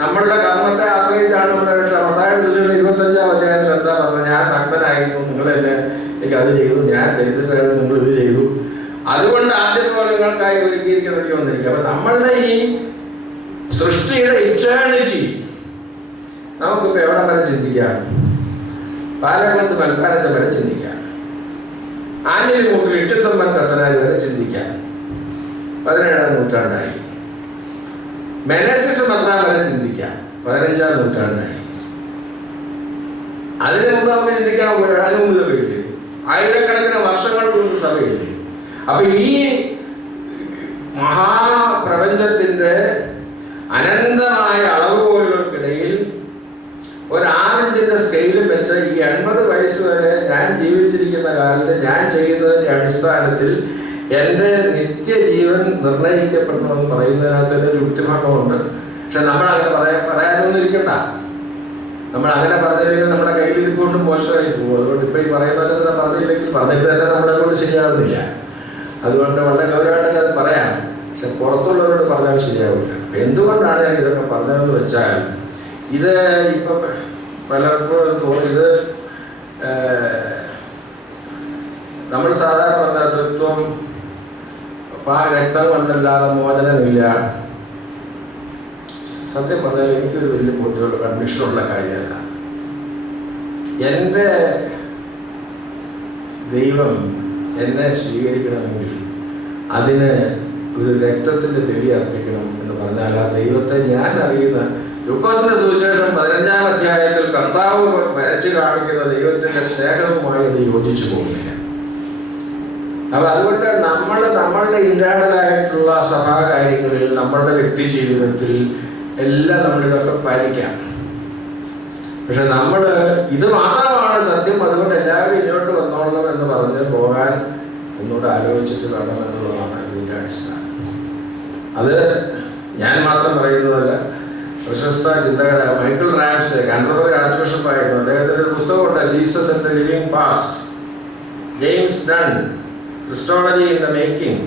നമ്മളുടെ കർമ്മത്തെ ആശ്രയിച്ചാണ് നമ്മുടെ രക്ഷ. മത്തായി 25-ാം അധ്യായത്തിൽ എന്താ പറഞ്ഞത്? ഞാൻ ഭക്തനായിരുന്നു, നിങ്ങളെന്നെ എനിക്ക് അത് ചെയ്തു, ഞാൻ ദരിദ്രരായിരുന്നു, നിങ്ങൾ ഇത് ചെയ്തു, അതുകൊണ്ട് ആദ്യം നിങ്ങൾക്കായി ഒരുക്കിയിരിക്കുന്നത് വന്നിരിക്കും. അപ്പൊ നമ്മളുടെ ഈ സൃഷ്ടിയുടെ ഇറ്റേണിറ്റി നമുക്കിപ്പോൾ എവിടെ വരെ ചിന്തിക്കാം? പാലക്കത്ത് മൽപ്പാലച്ച വരെ ചിന്തിക്കാം, ആഞ്ഞിലി മുമ്പിൽ ഇട്ടിത്തമ്മൻ കത്തനായി വരെ ചിന്തിക്കാം. 17-ാം നൂറ്റാണ്ടായി. മെനസിസ് മന്ത്രം വരെ ചിന്തിക്കാം, 15-ാം നൂറ്റാണ്ടായി. അതിനു മുമ്പ് നമുക്ക് ചിന്തിക്കാൻ അനുമതിയില്ല. ആയിരക്കണക്കിന് വർഷങ്ങൾക്ക് മുമ്പ് സഭയില്ലേ. അപ്പൊ ഈ മഹാപ്രപഞ്ചത്തിന്റെ അനന്തമായ അളവുകോലുകൾക്കിടയിൽ ഒരു 6 ഇഞ്ചിന്റെ സ്കെയിലും വെച്ച് ഈ 80 വയസ്സ് വരെ ഞാൻ ജീവിച്ചിരിക്കുന്ന കാലത്ത് ഞാൻ ചെയ്യുന്നതിന്റെ അടിസ്ഥാനത്തിൽ എൻ്റെ നിത്യജീവൻ നിർണയിക്കപ്പെടണമെന്ന് പറയുന്നതിനകത്ത് ഒരു യുക്തിഭംഗമുണ്ട്. പക്ഷെ നമ്മൾ അങ്ങനെ പറയാനൊന്നും ഇരിക്കണ്ട. നമ്മൾ അങ്ങനെ പറഞ്ഞില്ലെങ്കിൽ നമ്മുടെ കയ്യിലിരിപ്പോണ്ടും മോശമായി പോകും. അതുകൊണ്ട് ഇപ്പൊ ഈ പറയുന്നവരെ പറഞ്ഞില്ലെങ്കിൽ പറഞ്ഞിട്ട് തന്നെ നമ്മളെ കൊണ്ട് ശരിയാവുന്നില്ല. അതുകൊണ്ട് വളരെ ഗൗരവമായിട്ടൊക്കെ അത് പറയാം. പക്ഷെ പുറത്തുള്ളവരോട് പറഞ്ഞാൽ ശരിയാവില്ല. എന്തുകൊണ്ടാണ് ഞാൻ ഇതൊക്കെ പറഞ്ഞതെന്ന് വെച്ചാൽ, ഇത് ഇപ്പൊ പലർക്കും തോന്നിയത് നമ്മൾ സാധാരണ പറഞ്ഞ തൃത്വം രക്തം കൊണ്ടല്ലാതെ മോചനമില്ല. സത്യം പറഞ്ഞാൽ എനിക്കൊരു വലിയ ബോധ്യമുള്ള കൺവിക്ഷനുള്ള കാര്യമല്ല. എൻ്റെ ദൈവം എന്നെ സ്വീകരിക്കണമെങ്കിൽ അതിന് ഒരു രക്തത്തിന്റെ ബലി അർപ്പിക്കണം എന്ന് പറഞ്ഞാൽ ആ ദൈവത്തെ ഞാൻ അറിയുന്ന ലൂക്കോസിന്റെ സുവിശേഷം 15-ാം അധ്യായത്തിൽ കർത്താവ് വരച്ചു കാണിക്കുന്ന ദൈവത്തിന്റെ സ്നേഹവുമായി അത് യോജിച്ചു പോകുന്നില്ല. അപ്പൊ അതുകൊണ്ട് നമ്മളുടെ ഇന്റേണലായിട്ടുള്ള സഭാകാര്യങ്ങളിൽ, നമ്മളുടെ വ്യക്തി ജീവിതത്തിൽ എല്ലാം നമ്മളിതൊക്കെ പാലിക്കാം. പക്ഷെ നമ്മൾ ഇത് മാത്രമാണ് സത്യം, അതുകൊണ്ട് എല്ലാവരും ഇങ്ങോട്ട് വന്നോളണം എന്ന് പറഞ്ഞ് പോകാൻ ഒന്നുകൂടെ ആലോചിച്ചിട്ട് വേണം എന്നുള്ളതാണ് ഇതിൻ്റെ അടിസ്ഥാനം. അത് ഞാൻ മാത്രം പറയുന്നതല്ല. പ്രശസ്ത ചിന്തകരായ മൈക്കിൾ റാംസെ, കാൻറ്റർബറി ആർച്ച് ബിഷപ്പായിരുന്നു, അദ്ദേഹത്തിൻ്റെ ഒരു പുസ്തകമുണ്ട്, Jesus and the living past. James done, Christology in the making,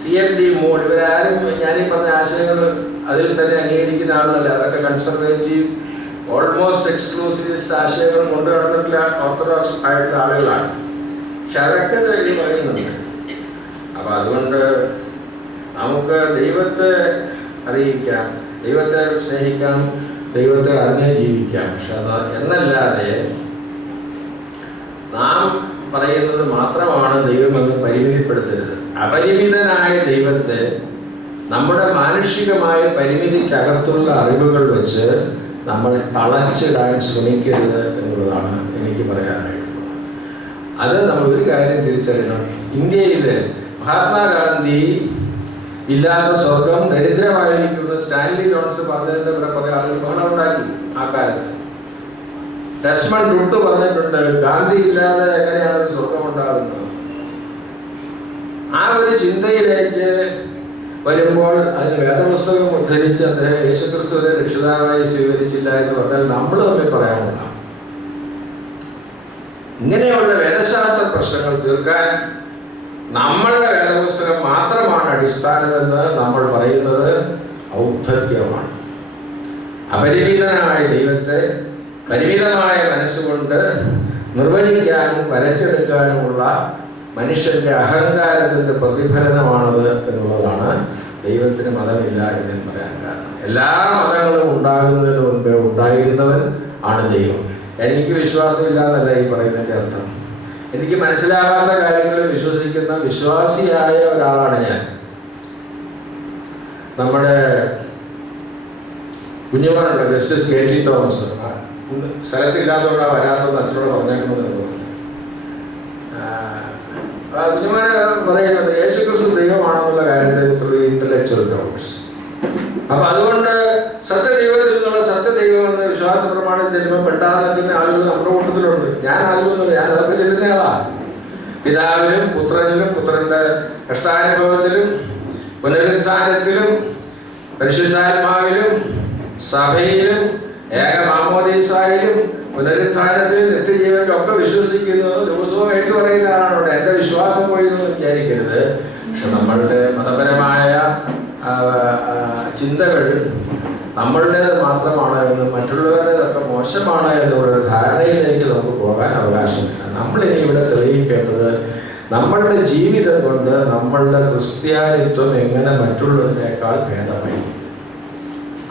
CFD mood. ഇവരാരും ഞാനീ പറഞ്ഞ ആശയങ്ങൾ അതിൽ തന്നെ അംഗീകരിക്കുന്ന ആളുകളല്ല. അതൊക്കെ കൺസർവേറ്റീവ്, ഓൾമോസ്റ്റ് എക്സ്ക്ലൂസിവിസ്റ്റ് ആശയങ്ങൾ കൊണ്ടുവന്നിട്ടുള്ള ഓർത്തഡോക്സ് ആയിട്ടുള്ള ആളുകളാണ്. പക്ഷെ അതൊക്കെ ഇത് പറയുന്നുണ്ട്. അപ്പൊ അതുകൊണ്ട് നമുക്ക് ദൈവത്തെ അറിയിക്കാം, ദൈവത്തെ സ്നേഹിക്കാം, ദൈവത്തെ അറിഞ്ഞ് ജീവിക്കാം. പക്ഷെ അത് എന്നല്ലാതെ നാം പറയുന്നത് മാത്രമാണ് ദൈവമെന്ന് പരിമിതിപ്പെടുത്തരുത്. അപരിമിതനായ ദൈവത്തെ നമ്മുടെ മാനുഷികമായ പരിമിതിക്കകത്തുള്ള അറിവുകൾ വെച്ച് നമ്മൾ തളച്ചിടാൻ ശ്രമിക്കരുത് എന്നുള്ളതാണ് എനിക്ക് പറയാനായിട്ടുള്ളത്. അത് നമ്മൾ ഒരു കാര്യം തിരിച്ചറിയണം. ഇന്ത്യയിൽ മഹാത്മാഗാന്ധി ഇല്ലാത്ത സ്വർഗം ദരിദ്രമായിരിക്കുന്നു സ്റ്റാൻലി ജോൺസ് പറഞ്ഞതിന്റെ ഇവിടെ കുറെ ആളുകൾ ബഹളമുണ്ടാക്കി ആ കാലത്ത്. ഡെസ്മണ്ട് ടുട്ടു പറഞ്ഞിട്ടുണ്ട്, ഗാന്ധി ഇല്ലാതെ എങ്ങനെയാണ് ഒരു സ്വർഗം ഉണ്ടാകുന്നത്. ആ ഒരു ചിന്തയിലേക്ക് വരുമ്പോൾ അതിന് വേദപുസ്തകം ഉദ്ധരിച്ച് അദ്ദേഹം യേശുക്രിസ്തുവിനെ രക്ഷിതാവായി സ്വീകരിച്ചില്ല എന്ന് പറഞ്ഞാൽ നമ്മൾ തമ്മിൽ പറയാനുള്ള ഇങ്ങനെയുള്ള വേദശാസ്ത്ര പ്രശ്നങ്ങൾ തീർക്കാൻ നമ്മളുടെ വേദപുസ്തകം മാത്രമാണ് അടിസ്ഥാനമെന്ന് നമ്മൾ പറയുന്നത് ഔദ്ധത്യമാണ്. അപരിമിതനായ ദൈവത്തെ പരിമിതമായ മനസ്സുകൊണ്ട് നിർവചിക്കാനും വരച്ചെടുക്കാനുമുള്ള മനുഷ്യന്റെ അഹങ്കാരത്തിന്റെ പ്രതിഫലനമാണത് എന്നുള്ളതാണ് ദൈവത്തിന് മതമില്ല എന്ന് പറയാൻ കാരണം. എല്ലാ മതങ്ങളും ഉണ്ടാകുന്നതിന് മുൻപേ ഉണ്ടായിരുന്നവൻ ആണ് ദൈവം. എനിക്ക് വിശ്വാസമില്ല എന്നല്ല ഈ പറയുന്നതിന്റെ അർത്ഥം. എനിക്ക് മനസ്സിലാകാത്ത കാര്യങ്ങളിൽ വിശ്വസിക്കുന്ന വിശ്വാസിയായ ഒരാളാണ് ഞാൻ. നമ്മുടെ കുഞ്ഞുമോനുണ്ട്, ജസ്റ്റിസ് KT തോമസ്, സ്ഥലത്തില്ലാത്തതുകൊണ്ടാണ് വരാത്തതെന്ന് അച്ഛനോട് പറഞ്ഞേക്കുന്നത്. കുഞ്ഞുമാനെ പറയുന്നത് യേശുക്രിസ്തു ദൈവമാണെന്നുള്ള കാര്യത്തെ കുറിച്ച് ഇന്റലക്ച്വൽ ഡൗട്ട്സ്. അപ്പൊ അതുകൊണ്ട് സത്യദൈവത്തിൽ നിന്നുള്ള സത്യദൈവം എന്ന് വിശ്വാസ പ്രമാണം ചെല്ലുമ്പോൾ പെട്ടാതെ നിൽക്കുന്ന ആളുകൾ നമ്മുടെ കൂട്ടത്തിലുണ്ട്. ഞാൻ ആളുകളൊന്നുമില്ല, ഞാൻ അതൊക്കെ ചെല്ലുന്ന ആളാ. പിതാവിലും പുത്രനിലും പുത്രന്റെ കഷ്ടാനുഭവത്തിലും പുനരുത്ഥാനത്തിലും പരിശുദ്ധാത്മാവിലും സഭയിലും ഏക മാമോദീസായിലും പുനരുത്ഥാനത്തിലും നിത്യജീവനിലും ഒക്കെ വിശ്വസിക്കുന്നു. ദിവസവും ഏറ്റു പറയുന്ന ആളാണ്. എൻ്റെ വിശ്വാസം പോയി എന്ന് വിചാരിക്കരുത്. പക്ഷെ നമ്മളുടെ മതപരമായ ചിന്തകൾ നമ്മളുടേത് മാത്രമാണ് എന്നും മറ്റുള്ളവരുടേതൊക്കെ മോശമാണ് എന്നുള്ളൊരു ധാരണയിലേക്ക് നമുക്ക് പോകാൻ അവകാശമില്ല. നമ്മളിനി ഇവിടെ തെളിയിക്കേണ്ടത് നമ്മളുടെ ജീവിതം കൊണ്ട് നമ്മളുടെ ക്രിസ്ത്യാനിത്വം എങ്ങനെ മറ്റുള്ളവരിനേക്കാൾ ഭേദമായി,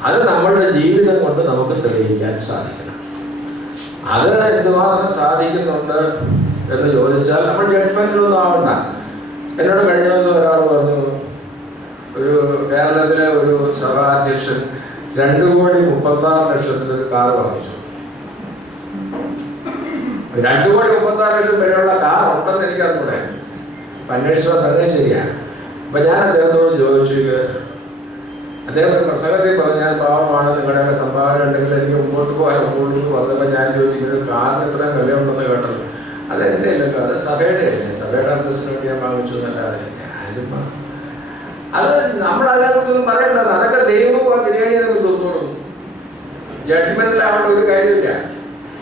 അത് നമ്മളുടെ ജീവിതം കൊണ്ട് നമുക്ക് തെളിയിക്കാൻ സാധിക്കണം. അത് എന്തുമാത്രം സാധിക്കുന്നുണ്ട് എന്ന് ചോദിച്ചാൽ നമ്മൾ ജഡ്ജ്മെന്റിലൊന്നും ആവണ്ട. എന്നോട് കഴിഞ്ഞ ദിവസം ഒരാൾ പറഞ്ഞു, ഒരു കേരളത്തിലെ ഒരു സഭാധ്യക്ഷൻ 2,36,00,000 ഒരു കാർ വാങ്ങിച്ചു. 2,36,00,000 വിലയുള്ള കാർ ഉണ്ടെന്ന് എനിക്കറിഞ്ഞൂടെ. അന്വേഷിച്ച സംഗതി ശരിയാണ്. അപ്പൊ ഞാൻ അദ്ദേഹത്തോട് ചോദിച്ചു, അദ്ദേഹം ഒരു പ്രസംഗത്തിൽ പറഞ്ഞു, ഞാൻ പാവമാണ്, നിങ്ങളുടെയൊക്കെ സംഭാവന ഉണ്ടെങ്കിൽ എനിക്ക് മുമ്പോട്ട് പോകാൻ പോകുന്നു പറഞ്ഞപ്പോൾ ഞാൻ ചോദിച്ചു, കാറിന് ഇത്രയും വിലയുണ്ടെന്ന് കേട്ടല്ലോ. അതെന്റെ അല്ലല്ലോ, അത് സഭയുടെ അല്ലേ, സഭയുടെ അന്തസ്സിന് വേണ്ടി ഞാൻ വാങ്ങിച്ചു എന്നല്ലാതെ ഞാനും അത് നമ്മൾ അതിനെക്കുറിച്ചൊന്നും പറയേണ്ടത്. അതൊക്കെ ദൈവം തിരികെ നമുക്ക് തോന്നുള്ളൂ. ജഡ്ജ്മെന്റിലാവേണ്ട ഒരു കാര്യമില്ല.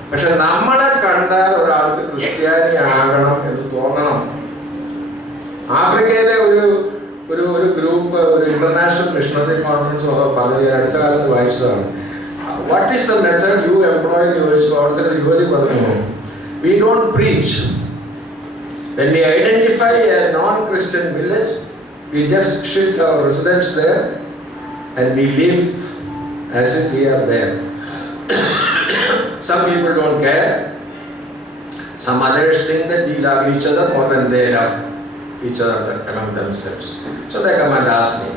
പക്ഷെ നമ്മളെ കണ്ടാൽ ഒരാൾക്ക് ക്രിസ്ത്യാനി ആകണം എന്ന് തോന്നണം. ആഫ്രിക്കയിലെ ഒരു ഗ്രൂപ്പ് ഒരു ഇന്റർനാഷണൽ മിഷണറി കോൺഫറൻസ് പറഞ്ഞ അടുത്ത കാലത്ത് വായിച്ചതാണ്. What is the method you employ എന്ന് ചോദിച്ചപ്പോൾ അവിടുത്തെ ജോലി പറഞ്ഞു, we don't preach. When we identify a non Christian village, we just shift our residence there and we live as if we are there. Some people don't care. Some others think that we love each other more than they love each other among themselves. So they come and ask me,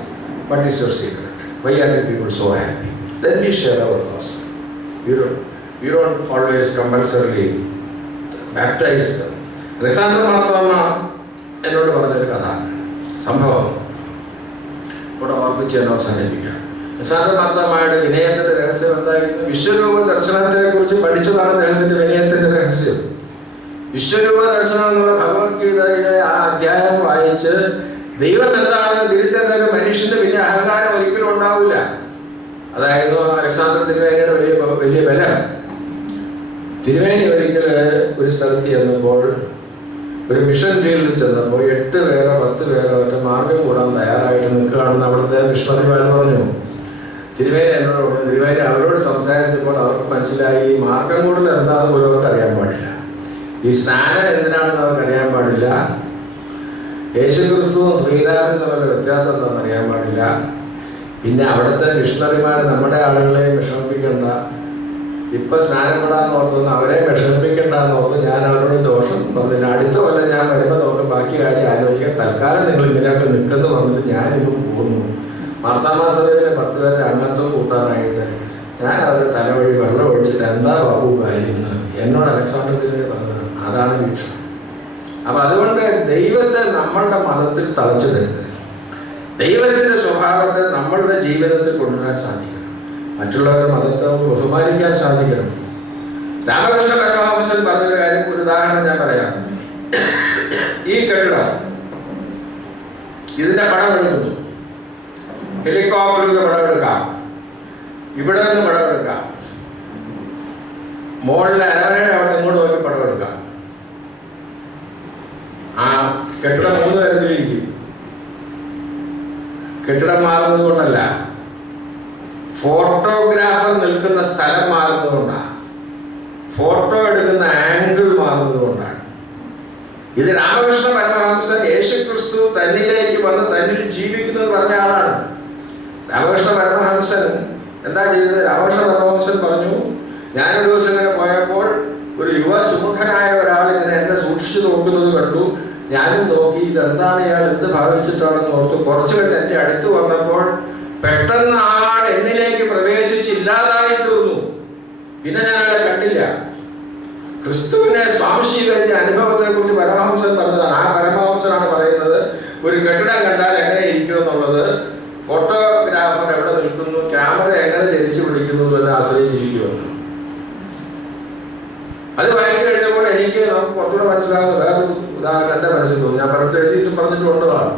what is your secret? Why are you people so happy? Then we share our gospel. You don't always compulsorily baptize them. Alexander Martha എന്നോട് പറഞ്ഞൊരു കഥ സംഭവം ഇവിടെ ഓർമ്മിച്ച് ഞാൻ അവസാനിപ്പിക്കാം. നിസാരമാർദ്ദമായുടെ വിനയത്തിന്റെ രഹസ്യം എന്തായിരുന്നു? വിശ്വരൂപ ദർശനത്തെ കുറിച്ച് പഠിച്ചതാണ് അദ്ദേഹത്തിന്റെ വിനയത്തിന്റെ രഹസ്യം. വിശ്വരൂപ ദർശനം എന്നുള്ള ഭഗവത്ഗീതയിലെ ആ അധ്യായം വായിച്ച് ദൈവം എന്താണെന്ന് തിരിച്ചറിഞ്ഞ മനുഷ്യന്റെ പിന്നെ അഹങ്കാരം ഒരിക്കലും ഉണ്ടാവില്ല. അതായിരുന്നു അലക്സാണ്ടർ തിരുവേനിയുടെ വലിയ ബലം. തിരുവേനി ഒരിക്കൽ ഒരു സ്ഥലത്ത് ചെന്നപ്പോൾ, ഒരു മിഷൻ ഫീൽഡിൽ ചെന്നപ്പോൾ 8 പേരോ 10 പേരോ ഒറ്റ മാർഗം കൂടാൻ തയ്യാറായിട്ട് നിൽക്കുകയാണെന്ന് അവിടുത്തെ മിഷണറിമാർ പറഞ്ഞു. തിരുവേനി എന്നോട് പറഞ്ഞു, തിരുവേനി അവരോട് സംസാരിച്ചപ്പോൾ അവർക്ക് മനസ്സിലായി ഈ മാർഗം കൂടുതൽ എന്താണെന്ന് പോലും അവർക്ക് അറിയാൻ പാടില്ല, ഈ സ്നാനം എന്തിനാണെന്ന് അവർക്ക് അറിയാൻ പാടില്ല, യേശുക്രിസ്തുവും ശ്രീരാമനും തമ്മിലുള്ള വ്യത്യാസം എന്താണെന്ന് അറിയാൻ പാടില്ല. പിന്നെ അവിടുത്തെ മിഷണറിമാർ നമ്മുടെ ആളുകളെ വിഷമിപ്പിക്കേണ്ട, ഇപ്പൊ സ്നാനപ്പെടാന്ന് ഓർത്തുനിന്ന് അവരെ വിഷമിപ്പിക്കേണ്ടെന്ന് ഓർത്ത് ഞാൻ അവരോട് ദോഷം പറഞ്ഞില്ല. അടുത്ത കൊല്ലം ഞാൻ വരുമ്പോൾ നമുക്ക് ബാക്കി കാര്യം ആലോചിക്കാം, തൽക്കാലം നിങ്ങൾ ഇതിനൊക്കെ നിൽക്കുന്നു പറഞ്ഞിട്ട് ഞാനിപ്പോൾ പോകുന്നു. മാർത്താമാസഭയിലെ 10 പേരുടെ അംഗത്വം കൂട്ടാനായിട്ട് ഞാൻ അവരുടെ തലവഴി വെള്ളം ഒഴിച്ചിട്ട് എന്താ ബാബു കാര്യം എന്നോട് അലക്സാണ്ടർ പറഞ്ഞത്. അതാണ് വീക്ഷണം. അപ്പൊ അതുകൊണ്ട് ദൈവത്തെ നമ്മളുടെ മതത്തിൽ തളച്ചു തരുന്നത്, ദൈവത്തിന്റെ സ്വഭാവത്തെ നമ്മളുടെ ജീവിതത്തിൽ കൊണ്ടുവരാൻ സാധിക്കണം. മറ്റുള്ളവരുടെ മതത്തെ ബഹുമാനിക്കാൻ സാധിക്കണം. രാമകൃഷ്ണ പരമഹംസൻ പറഞ്ഞൊരു കാര്യം, ഒരു ഉദാഹരണം ഞാൻ പറയാം. ഈ കെട്ടിടം ഇതിന്റെ പടം എടുക്കുന്നു, ഹെലികോപ്റ്ററിന്റെ പടം എടുക്കാം, ഇവിടെ നിന്ന് പടം എടുക്കാം, മുകളിലെ അരവണയുടെ അവിടെ ഇങ്ങോട്ട് നോക്കി പടം എടുക്കാം. ആ കെട്ടിടം 3 തരത്തിലിരിക്കും. കെട്ടിടം മാറുന്നത് കൊണ്ടല്ല, ഫോട്ടോഗ്രാഫർ നിൽക്കുന്ന സ്ഥലം മാറുന്നതുകൊണ്ടാണ്, ഫോട്ടോ എടുക്കുന്ന ആംഗിൾ മാറുന്നത് കൊണ്ടാണ്. ഇത് രാമകൃഷ്ണ പരമഹംസൻ യേശുക്രിസ്തു തന്നിലേക്ക് വന്ന് തന്നിൽ ജീവിക്കുന്നു എന്ന് പറഞ്ഞ ആളാണ്. രാമകൃഷ്ണ പരമഹംസൻ എന്താ ചെയ്തത്? രാമകൃഷ്ണ പരമഹംസൻ പറഞ്ഞു, ഞാനൊരു ദിവസം ഇങ്ങനെ പോയപ്പോൾ ഒരു യുവ സുമുഖനായ ഒരാൾ ഇങ്ങനെ എന്നെ സൂക്ഷിച്ചു നോക്കുന്നത് കണ്ടു. ഞാനും നോക്കി, ഇതെന്താണ് ഇയാൾ എന്ത് ഭാവിച്ചിട്ടാണെന്ന് ഓർത്തു. കുറച്ചു കഴിഞ്ഞ് എൻ്റെ അടുത്ത് വന്നപ്പോൾ പെട്ടെന്ന് ആൾ എന്നിലേക്ക് പ്രവേശിച്ച് ഇല്ലാതായി തീർന്നു. പിന്നെ ഞാൻ അയാളെ കണ്ടില്ല. ക്രിസ്തുവിനെ സ്വാംശീകരിച്ച അനുഭവത്തെ കുറിച്ച് പരമഹംസൻ പറഞ്ഞതാണ്. ആ പരമഹംസനാണ് പറയുന്നത്, ഒരു കെട്ടിടം കണ്ടാൽ എങ്ങനെ ഇരിക്കും എന്നുള്ളത് ഫോട്ടോഗ്രാഫർ എവിടെ നിൽക്കുന്നു, ക്യാമറ എങ്ങനെ തിരിച്ചു പിടിക്കുന്നു എന്ന് ആശ്രയിച്ചിരിക്കുമെന്ന്. അത് വായിച്ചു കഴിഞ്ഞപ്പോൾ എനിക്ക് നമുക്ക് കുറച്ചുകൂടെ മനസ്സിലാകുന്ന വേറൊരു ഉദാഹരണം എൻ്റെ മനസ്സിൽ തോന്നി. ഞാൻ പലർക്കും എഴുതിയിട്ടും പറഞ്ഞിട്ടുള്ളതാണ്,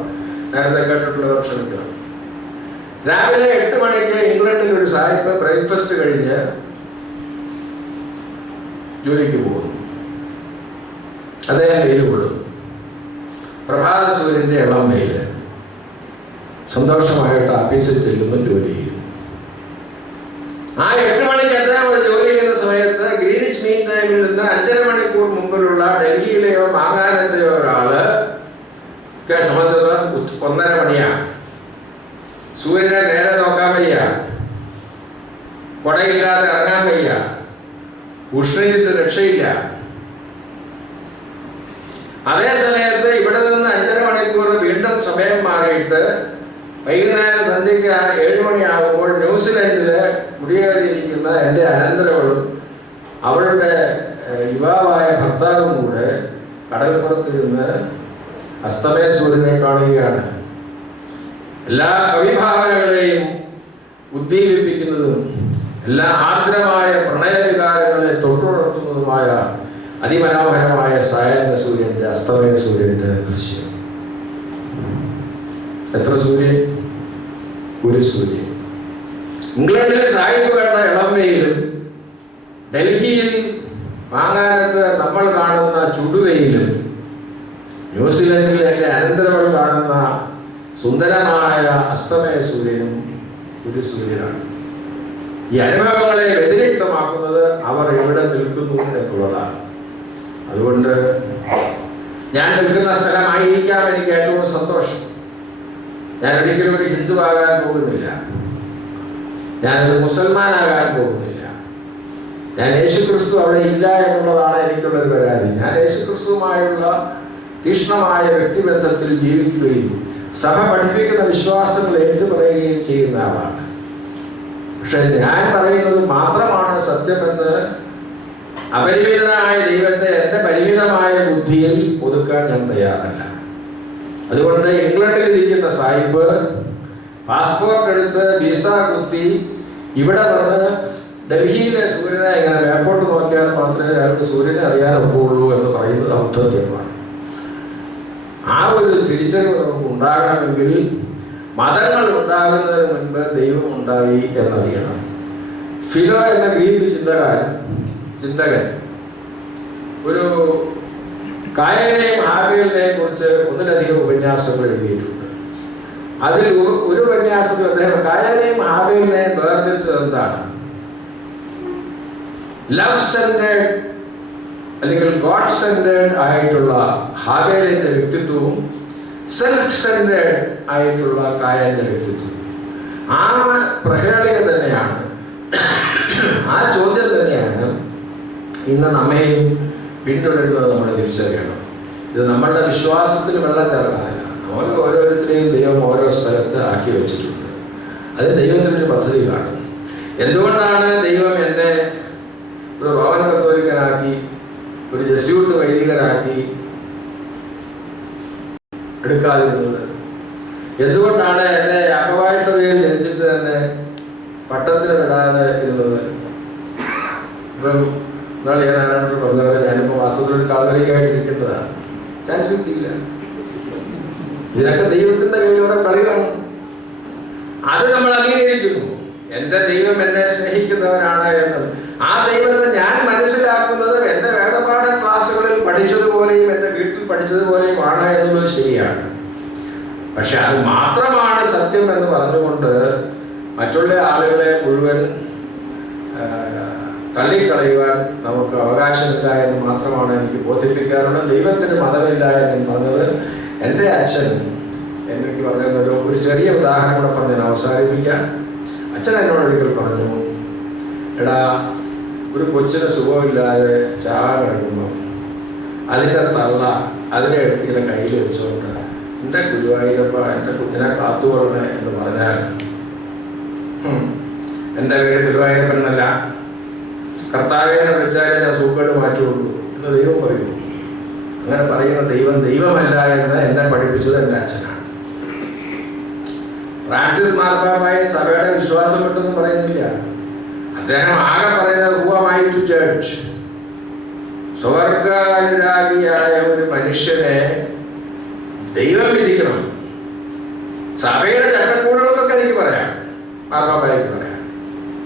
നേരത്തെ കേട്ടിട്ടുള്ളവർ ക്ഷമിക്കണം. രാവിലെ 8 മണിക്ക് ഇംഗ്ലണ്ടിൽ ഒരു സാഹിബ് ബ്രേക്ക്ഫാസ്റ്റ് കഴിഞ്ഞ് ജോലിക്ക് പോകുന്നു. അദ്ദേഹം വെയിൽ കൊള്ളും. പ്രഭാത സൂര്യന്റെ ഇളം വെയിൽ. സന്തോഷമായിട്ട് ഓഫീസിൽ ചെല്ലുന്നു, ജോലി ചെയ്യും. ആ 8 മണിക്ക് അദ്ദേഹം ജോലി ചെയ്യുന്ന സമയത്ത് ഗ്രീനിച്ച് മീൻ ടൈമിൽ നിന്ന് 5.5 മണിക്കൂർ മുമ്പിലുള്ള ഡൽഹിയിലെയോ മാങ്ങാനത്തെയോ ഒരാള് സംബന്ധിച്ചിടത്തോളം 1:30 മണിയാണ്. സൂര്യനെ നേരെ നോക്കാൻ വയ്യ, കൊടയില്ലാതെ ഇറങ്ങാൻ വയ്യ, ഉഷ്ണിച്ചിട്ട് രക്ഷയില്ല. അതേ സമയത്ത് ഇവിടെ നിന്ന് 5.5 മണിക്കൂർ വീണ്ടും സമയം മാറിയിട്ട് വൈകുന്നേരം സന്ധ്യയ്ക്ക് 7 മണിയാകുമ്പോൾ ന്യൂസിലൻഡില് കുടിയേറിയിരിക്കുന്ന എൻ്റെ അനന്തരവളും അവളുടെ യുവാവായ ഭർത്താവും കൂടെ കടൽപ്പുറത്തിരുന്ന് അസ്തമയ സൂര്യനെ കാണുകയാണ്. എല്ലാ കവിഭാവനകളെയും ഉദ്ദീപിപ്പിക്കുന്നതും എല്ലാ ആർദ്രമായ പ്രണയവികാരങ്ങളെ തൊട്ടുണർത്തുന്നതുമായ അതിമനോഹരമായ സായന്ന സൂര്യന്റെ, അസ്തമയ സൂര്യന്റെ ദൃശ്യം. എത്ര സൂര്യൻ? ഒരു സൂര്യൻ. ഇംഗ്ലണ്ടിൽ സാഹിബ് കണ്ട ഇളം വെയിലും ഡൽഹിയിൽ മാങ്ങാനത്ത് നമ്മൾ കാണുന്ന ചുടുവെയിലും ന്യൂസിലൻഡിൽ എൻ്റെ അനന്തരവൾ കാണുന്ന സുന്ദരമായ അസ്തമയ സൂര്യനും ഒരു സൂര്യനാണ്. ഈ അനുഭവങ്ങളെ വ്യതിരിക്തമാക്കുന്നത് അവർ എവിടെ നിൽക്കുന്നു എന്നുള്ളതാണ്. അതുകൊണ്ട് ഞാൻ നിൽക്കുന്ന സ്ഥലമായിരിക്കാം എനിക്ക് ഏറ്റവും സന്തോഷം. ഞാൻ ഒരിക്കലും ഒരു ഹിന്ദു ആകാൻ പോകുന്നില്ല, ഞാനൊരു മുസൽമാനാകാൻ പോകുന്നില്ല. ഞാൻ യേശുക്രിസ്തു അവിടെ ഇല്ല എന്നുള്ളതാണ് എനിക്കുള്ളൊരു പരാതി. ഞാൻ യേശുക്രിസ്തുവുമായുള്ള തീക്ഷ്ണമായ വ്യക്തിബന്ധത്തിൽ ജീവിക്കുകയും സഭ പഠിപ്പിക്കുന്ന വിശ്വാസങ്ങൾ ഏറ്റുപറയുകയും ചെയ്യുന്ന ആളാണ്. പക്ഷെ ഞാൻ പറയുന്നത് മാത്രമാണ് സത്യമെന്ന് അപരിമിതനായ ദൈവത്തെ എൻ്റെ പരിമിതമായ ബുദ്ധിയിൽ ഒതുക്കാൻ ഞാൻ തയ്യാറല്ല. അതുകൊണ്ട് ഇംഗ്ലണ്ടിൽ ഇരിക്കുന്ന സാഹിബ് പാസ്പോർട്ട് എടുത്ത് വിസ കുത്തി ഇവിടെ വന്ന് ഡൽഹിയിലെ സൂര്യനെ ഇങ്ങനെ മേപ്പോട്ട് നോക്കിയാൽ മാത്രമേ അയാൾക്ക് സൂര്യനെ അറിയാൻ ഒക്കുള്ളൂ എന്ന് പറയുന്നത് ഔദ്ധത്യമാണ്. ആ ഒരു തിരിച്ചറിവ് നമുക്ക് ഉണ്ടാകണമെങ്കിൽ മതങ്ങൾ ഉണ്ടാകുന്നതിന് മുൻപ് ദൈവം ഉണ്ടായി എന്നറിയണം. ഫിലോ എന്ന ഗ്രീക്ക് ചിന്തകൻ ഒരു കായനെയും ഹാബേലിനെയും കുറിച്ച് ഒന്നിലധികം ഉപന്യാസങ്ങൾ എഴുതിയിട്ടുണ്ട്. അതിൽ ഒരു ഉപന്യാസത്തിൽ അദ്ദേഹം കായനെയും ഹാബേലിനെയും വേർതിരിച്ചത് എന്താണ്? ലവ് സെന്റേഡ് അല്ലെങ്കിൽ ഗോഡ് സെന്റേഡ് ആയിട്ടുള്ള ഹാബേലിന്റെ വ്യക്തിത്വവും സെൽഫ് സെന്റേഡ് ആയിട്ടുള്ള കായന്റെ വ്യക്തിത്വം. ആ പ്രഹേളിക തന്നെയാണ്, ആ ചോദ്യം തന്നെയാണ് ഇന്ന് നമ്മയും പിന്തുടരുന്നത്. നമ്മൾ തിരിച്ചറിയണം, ഇത് നമ്മളുടെ വിശ്വാസത്തിൽ വെള്ളം ചേർക്കാനല്ല. നമ്മൾ ഓരോരുത്തരെയും ദൈവം ഓരോ സ്ഥലത്ത് ആക്കി വെച്ചിട്ടുണ്ട്. അത് ദൈവത്തിൻ്റെ പദ്ധതി കാണും. എന്തുകൊണ്ടാണ് ദൈവം എന്നെ ഒരു റോമൻ കത്തോലിക്കനാക്കി, ഒരു ജസ്യൂട്ട് വൈദികനാക്കി എടുക്കാതിരുന്നത്? എന്തുകൊണ്ടാണ് എന്നെ യാക്കോബായ സഭയിൽ ജനിച്ചിട്ട് തന്നെ പട്ടത്തിന് വിടാതെ ഇരുന്നത്? ഇപ്പം എന്നാണ് ഞാൻ ആരാണ്ട് പറഞ്ഞത്, ഞാനിപ്പോൾ വാസ്തവത്തിൽ കാതോലിക്കായിട്ടിരിക്കേണ്ടതാണ്. ചാൻസ് കിട്ടിയില്ല. ഇതിനൊക്കെ ദൈവത്തിന്റെ കയ്യിലൂടെ കളികളാണ്. അത് നമ്മൾ അംഗീകരിക്കുന്നു. എൻ്റെ ദൈവം എന്നെ സ്നേഹിക്കുന്നവനാണ് എന്ന്. ആ ദൈവത്തെ ഞാൻ മനസ്സിലാക്കുന്നത് എൻ്റെ വേദപാഠ ക്ലാസ്സുകളിൽ പഠിച്ചതുപോലെയും എൻ്റെ വീട്ടിൽ പഠിച്ചതുപോലെയും ആണ് എന്നുള്ളത് ശരിയാണ്. പക്ഷെ അത് മാത്രമാണ് സത്യം എന്ന് പറഞ്ഞുകൊണ്ട് മറ്റുള്ള ആളുകളെ മുഴുവൻ തള്ളിക്കളയുവാൻ നമുക്ക് അവകാശമില്ല എന്ന് മാത്രമാണ് എനിക്ക് ബോധിപ്പിക്കാറുള്ളത്. ദൈവത്തിന് മതമില്ല എന്ന് പറഞ്ഞത് എൻ്റെ അച്ഛൻ എനിക്ക് പറയുന്നത് ഒരു ചെറിയ ഉദാഹരണം കൂടെ പറഞ്ഞ് ഞാൻ അവസാനിപ്പിക്കാം. അച്ഛൻ എന്നോട് ഒരിക്കൽ പറഞ്ഞു, എടാ, ഒരു കൊച്ചിന് സുഖമില്ലാതെ ചാകാൻ കിടക്കുമ്പോൾ അതിൻ്റെ തള്ള അതിനെ എടുത്ത് ഇങ്ങനെ കയ്യിൽ വെച്ചുകൊണ്ട് എൻ്റെ ഗുരുവായൂരപ്പ എൻ്റെ കുഞ്ഞിനെ കാത്തുകൊള്ളണേ എന്ന് പറഞ്ഞാൽ എൻ്റെ പേര് ഗുരുവായൂരപ്പൻ എന്നല്ല, കർത്താവിനെ വിളിച്ചാലേ ഞാൻ സൂക്കേട് മാറ്റുള്ളൂ എന്ന് ദൈവം പറയുന്നു. അങ്ങനെ പറയുന്ന ദൈവം ദൈവമല്ല എന്ന് എന്നെ പഠിപ്പിച്ചത് എൻ്റെ അച്ഛനാണ്. ഫ്രാൻസിസ് മാർപ്പാപ്പായി സഭയുടെ വിശ്വാസം കിട്ടുമെന്ന് പറയുന്നില്ല. അദ്ദേഹം ആകെ പറയുന്നത് who am I to judge? സ്വർഗാനുരാഗിയായ ഒരു മനുഷ്യനെ ദൈവം വിധിക്കണം. സഭയുടെ ചട്ടക്കൂടുകളൊക്കെ എനിക്ക് പറയാം, മാർപ്പാപ്പായ്ക്ക് പറയാം,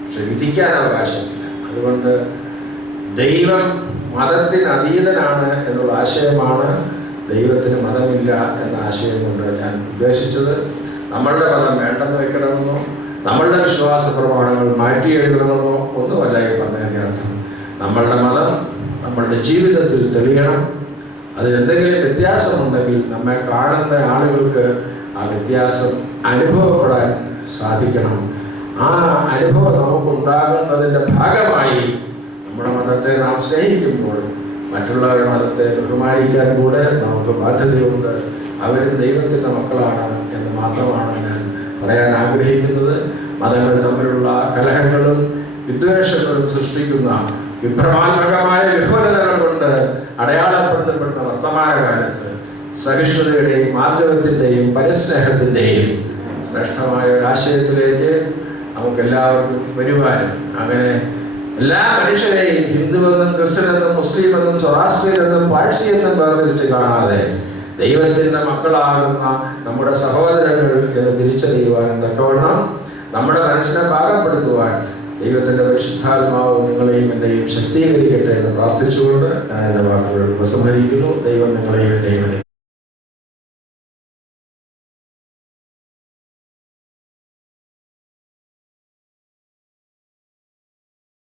പക്ഷെ വിധിക്കാൻ അവകാശമില്ല. അതുകൊണ്ട് ദൈവം മതത്തിന് അതീതനാണ് എന്നുള്ള ആശയമാണ് ദൈവത്തിന് മതമില്ല എന്ന ആശയം കൊണ്ട് ഞാൻ ഉദ്ദേശിച്ചത്. നമ്മളുടെ മതം വേണ്ടെന്ന് വെക്കണമെന്നോ നമ്മളുടെ വിശ്വാസ പ്രമാണങ്ങൾ മാറ്റിയെഴുതണമെന്നോ ഒന്നുമല്ല ഈ പറഞ്ഞതിൻ്റെ അർത്ഥം. നമ്മളുടെ മതം നമ്മളുടെ ജീവിതത്തിൽ തെളിയണം. അതിലെന്തെങ്കിലും വ്യത്യാസമുണ്ടെങ്കിൽ നമ്മെ കാണുന്ന ആളുകൾക്ക് ആ വ്യത്യാസം അനുഭവപ്പെടാൻ സാധിക്കണം. ആ അനുഭവം നമുക്കുണ്ടാകുന്നതിൻ്റെ ഭാഗമായി നമ്മുടെ മതത്തെ നാം സ്നേഹിക്കുമ്പോൾ മറ്റുള്ളവരുടെ മതത്തെ ബഹുമാനിക്കാൻ കൂടെ നമുക്ക് ബാധ്യതയുണ്ട്. അവരും ദൈവത്തിൻ്റെ മക്കളാണ് എന്ന് മാത്രമാണ് ഞാൻ പറയാൻ ആഗ്രഹിക്കുന്നത്. മതങ്ങൾ തമ്മിലുള്ള കലഹങ്ങളും വിദ്വേഷങ്ങളും സൃഷ്ടിക്കുന്ന വിഭ്രമാത്മകമായ വിഹ്വലതകൾ കൊണ്ട് അടയാളപ്പെടുത്തപ്പെടുന്ന വർത്തമാനകാലത്ത് സഹിഷ്ണുതയുടെയും മാർജവത്തിൻ്റെയും പരസ്നേഹത്തിൻ്റെയും ശ്രേഷ്ഠമായ ഒരാശയത്തിലേക്ക് നമുക്കെല്ലാവർക്കും വരുവാനും അങ്ങനെ എല്ലാ മനുഷ്യരെയും ഹിന്ദുവെന്നും ക്രിസ്ത്യനെന്നും മുസ്ലിമെന്നും സൊറാസ്ട്രിയനെന്നും പാഴ്സിയെന്നും വേർതിരിച്ച് കാണാതെ ദൈവത്തിൻ്റെ മക്കളാകുന്ന നമ്മുടെ സഹോദരങ്ങൾ എന്ന് തിരിച്ചറിയുവാനും തക്കവണ്ണം നമ്മുടെ മനസ്സിനെ പാകപ്പെടുത്തുവാൻ ദൈവത്തിൻ്റെ പരിശുദ്ധാത്മാവ് നിങ്ങളെയും എന്നെയും ശക്തീകരിക്കട്ടെ എന്ന് പ്രാർത്ഥിച്ചുകൊണ്ട് ഞാൻ എൻ്റെ വാക്കുകൾ ഉപസംഹരിക്കുന്നു. ദൈവം നിങ്ങളെയും എന്നെയും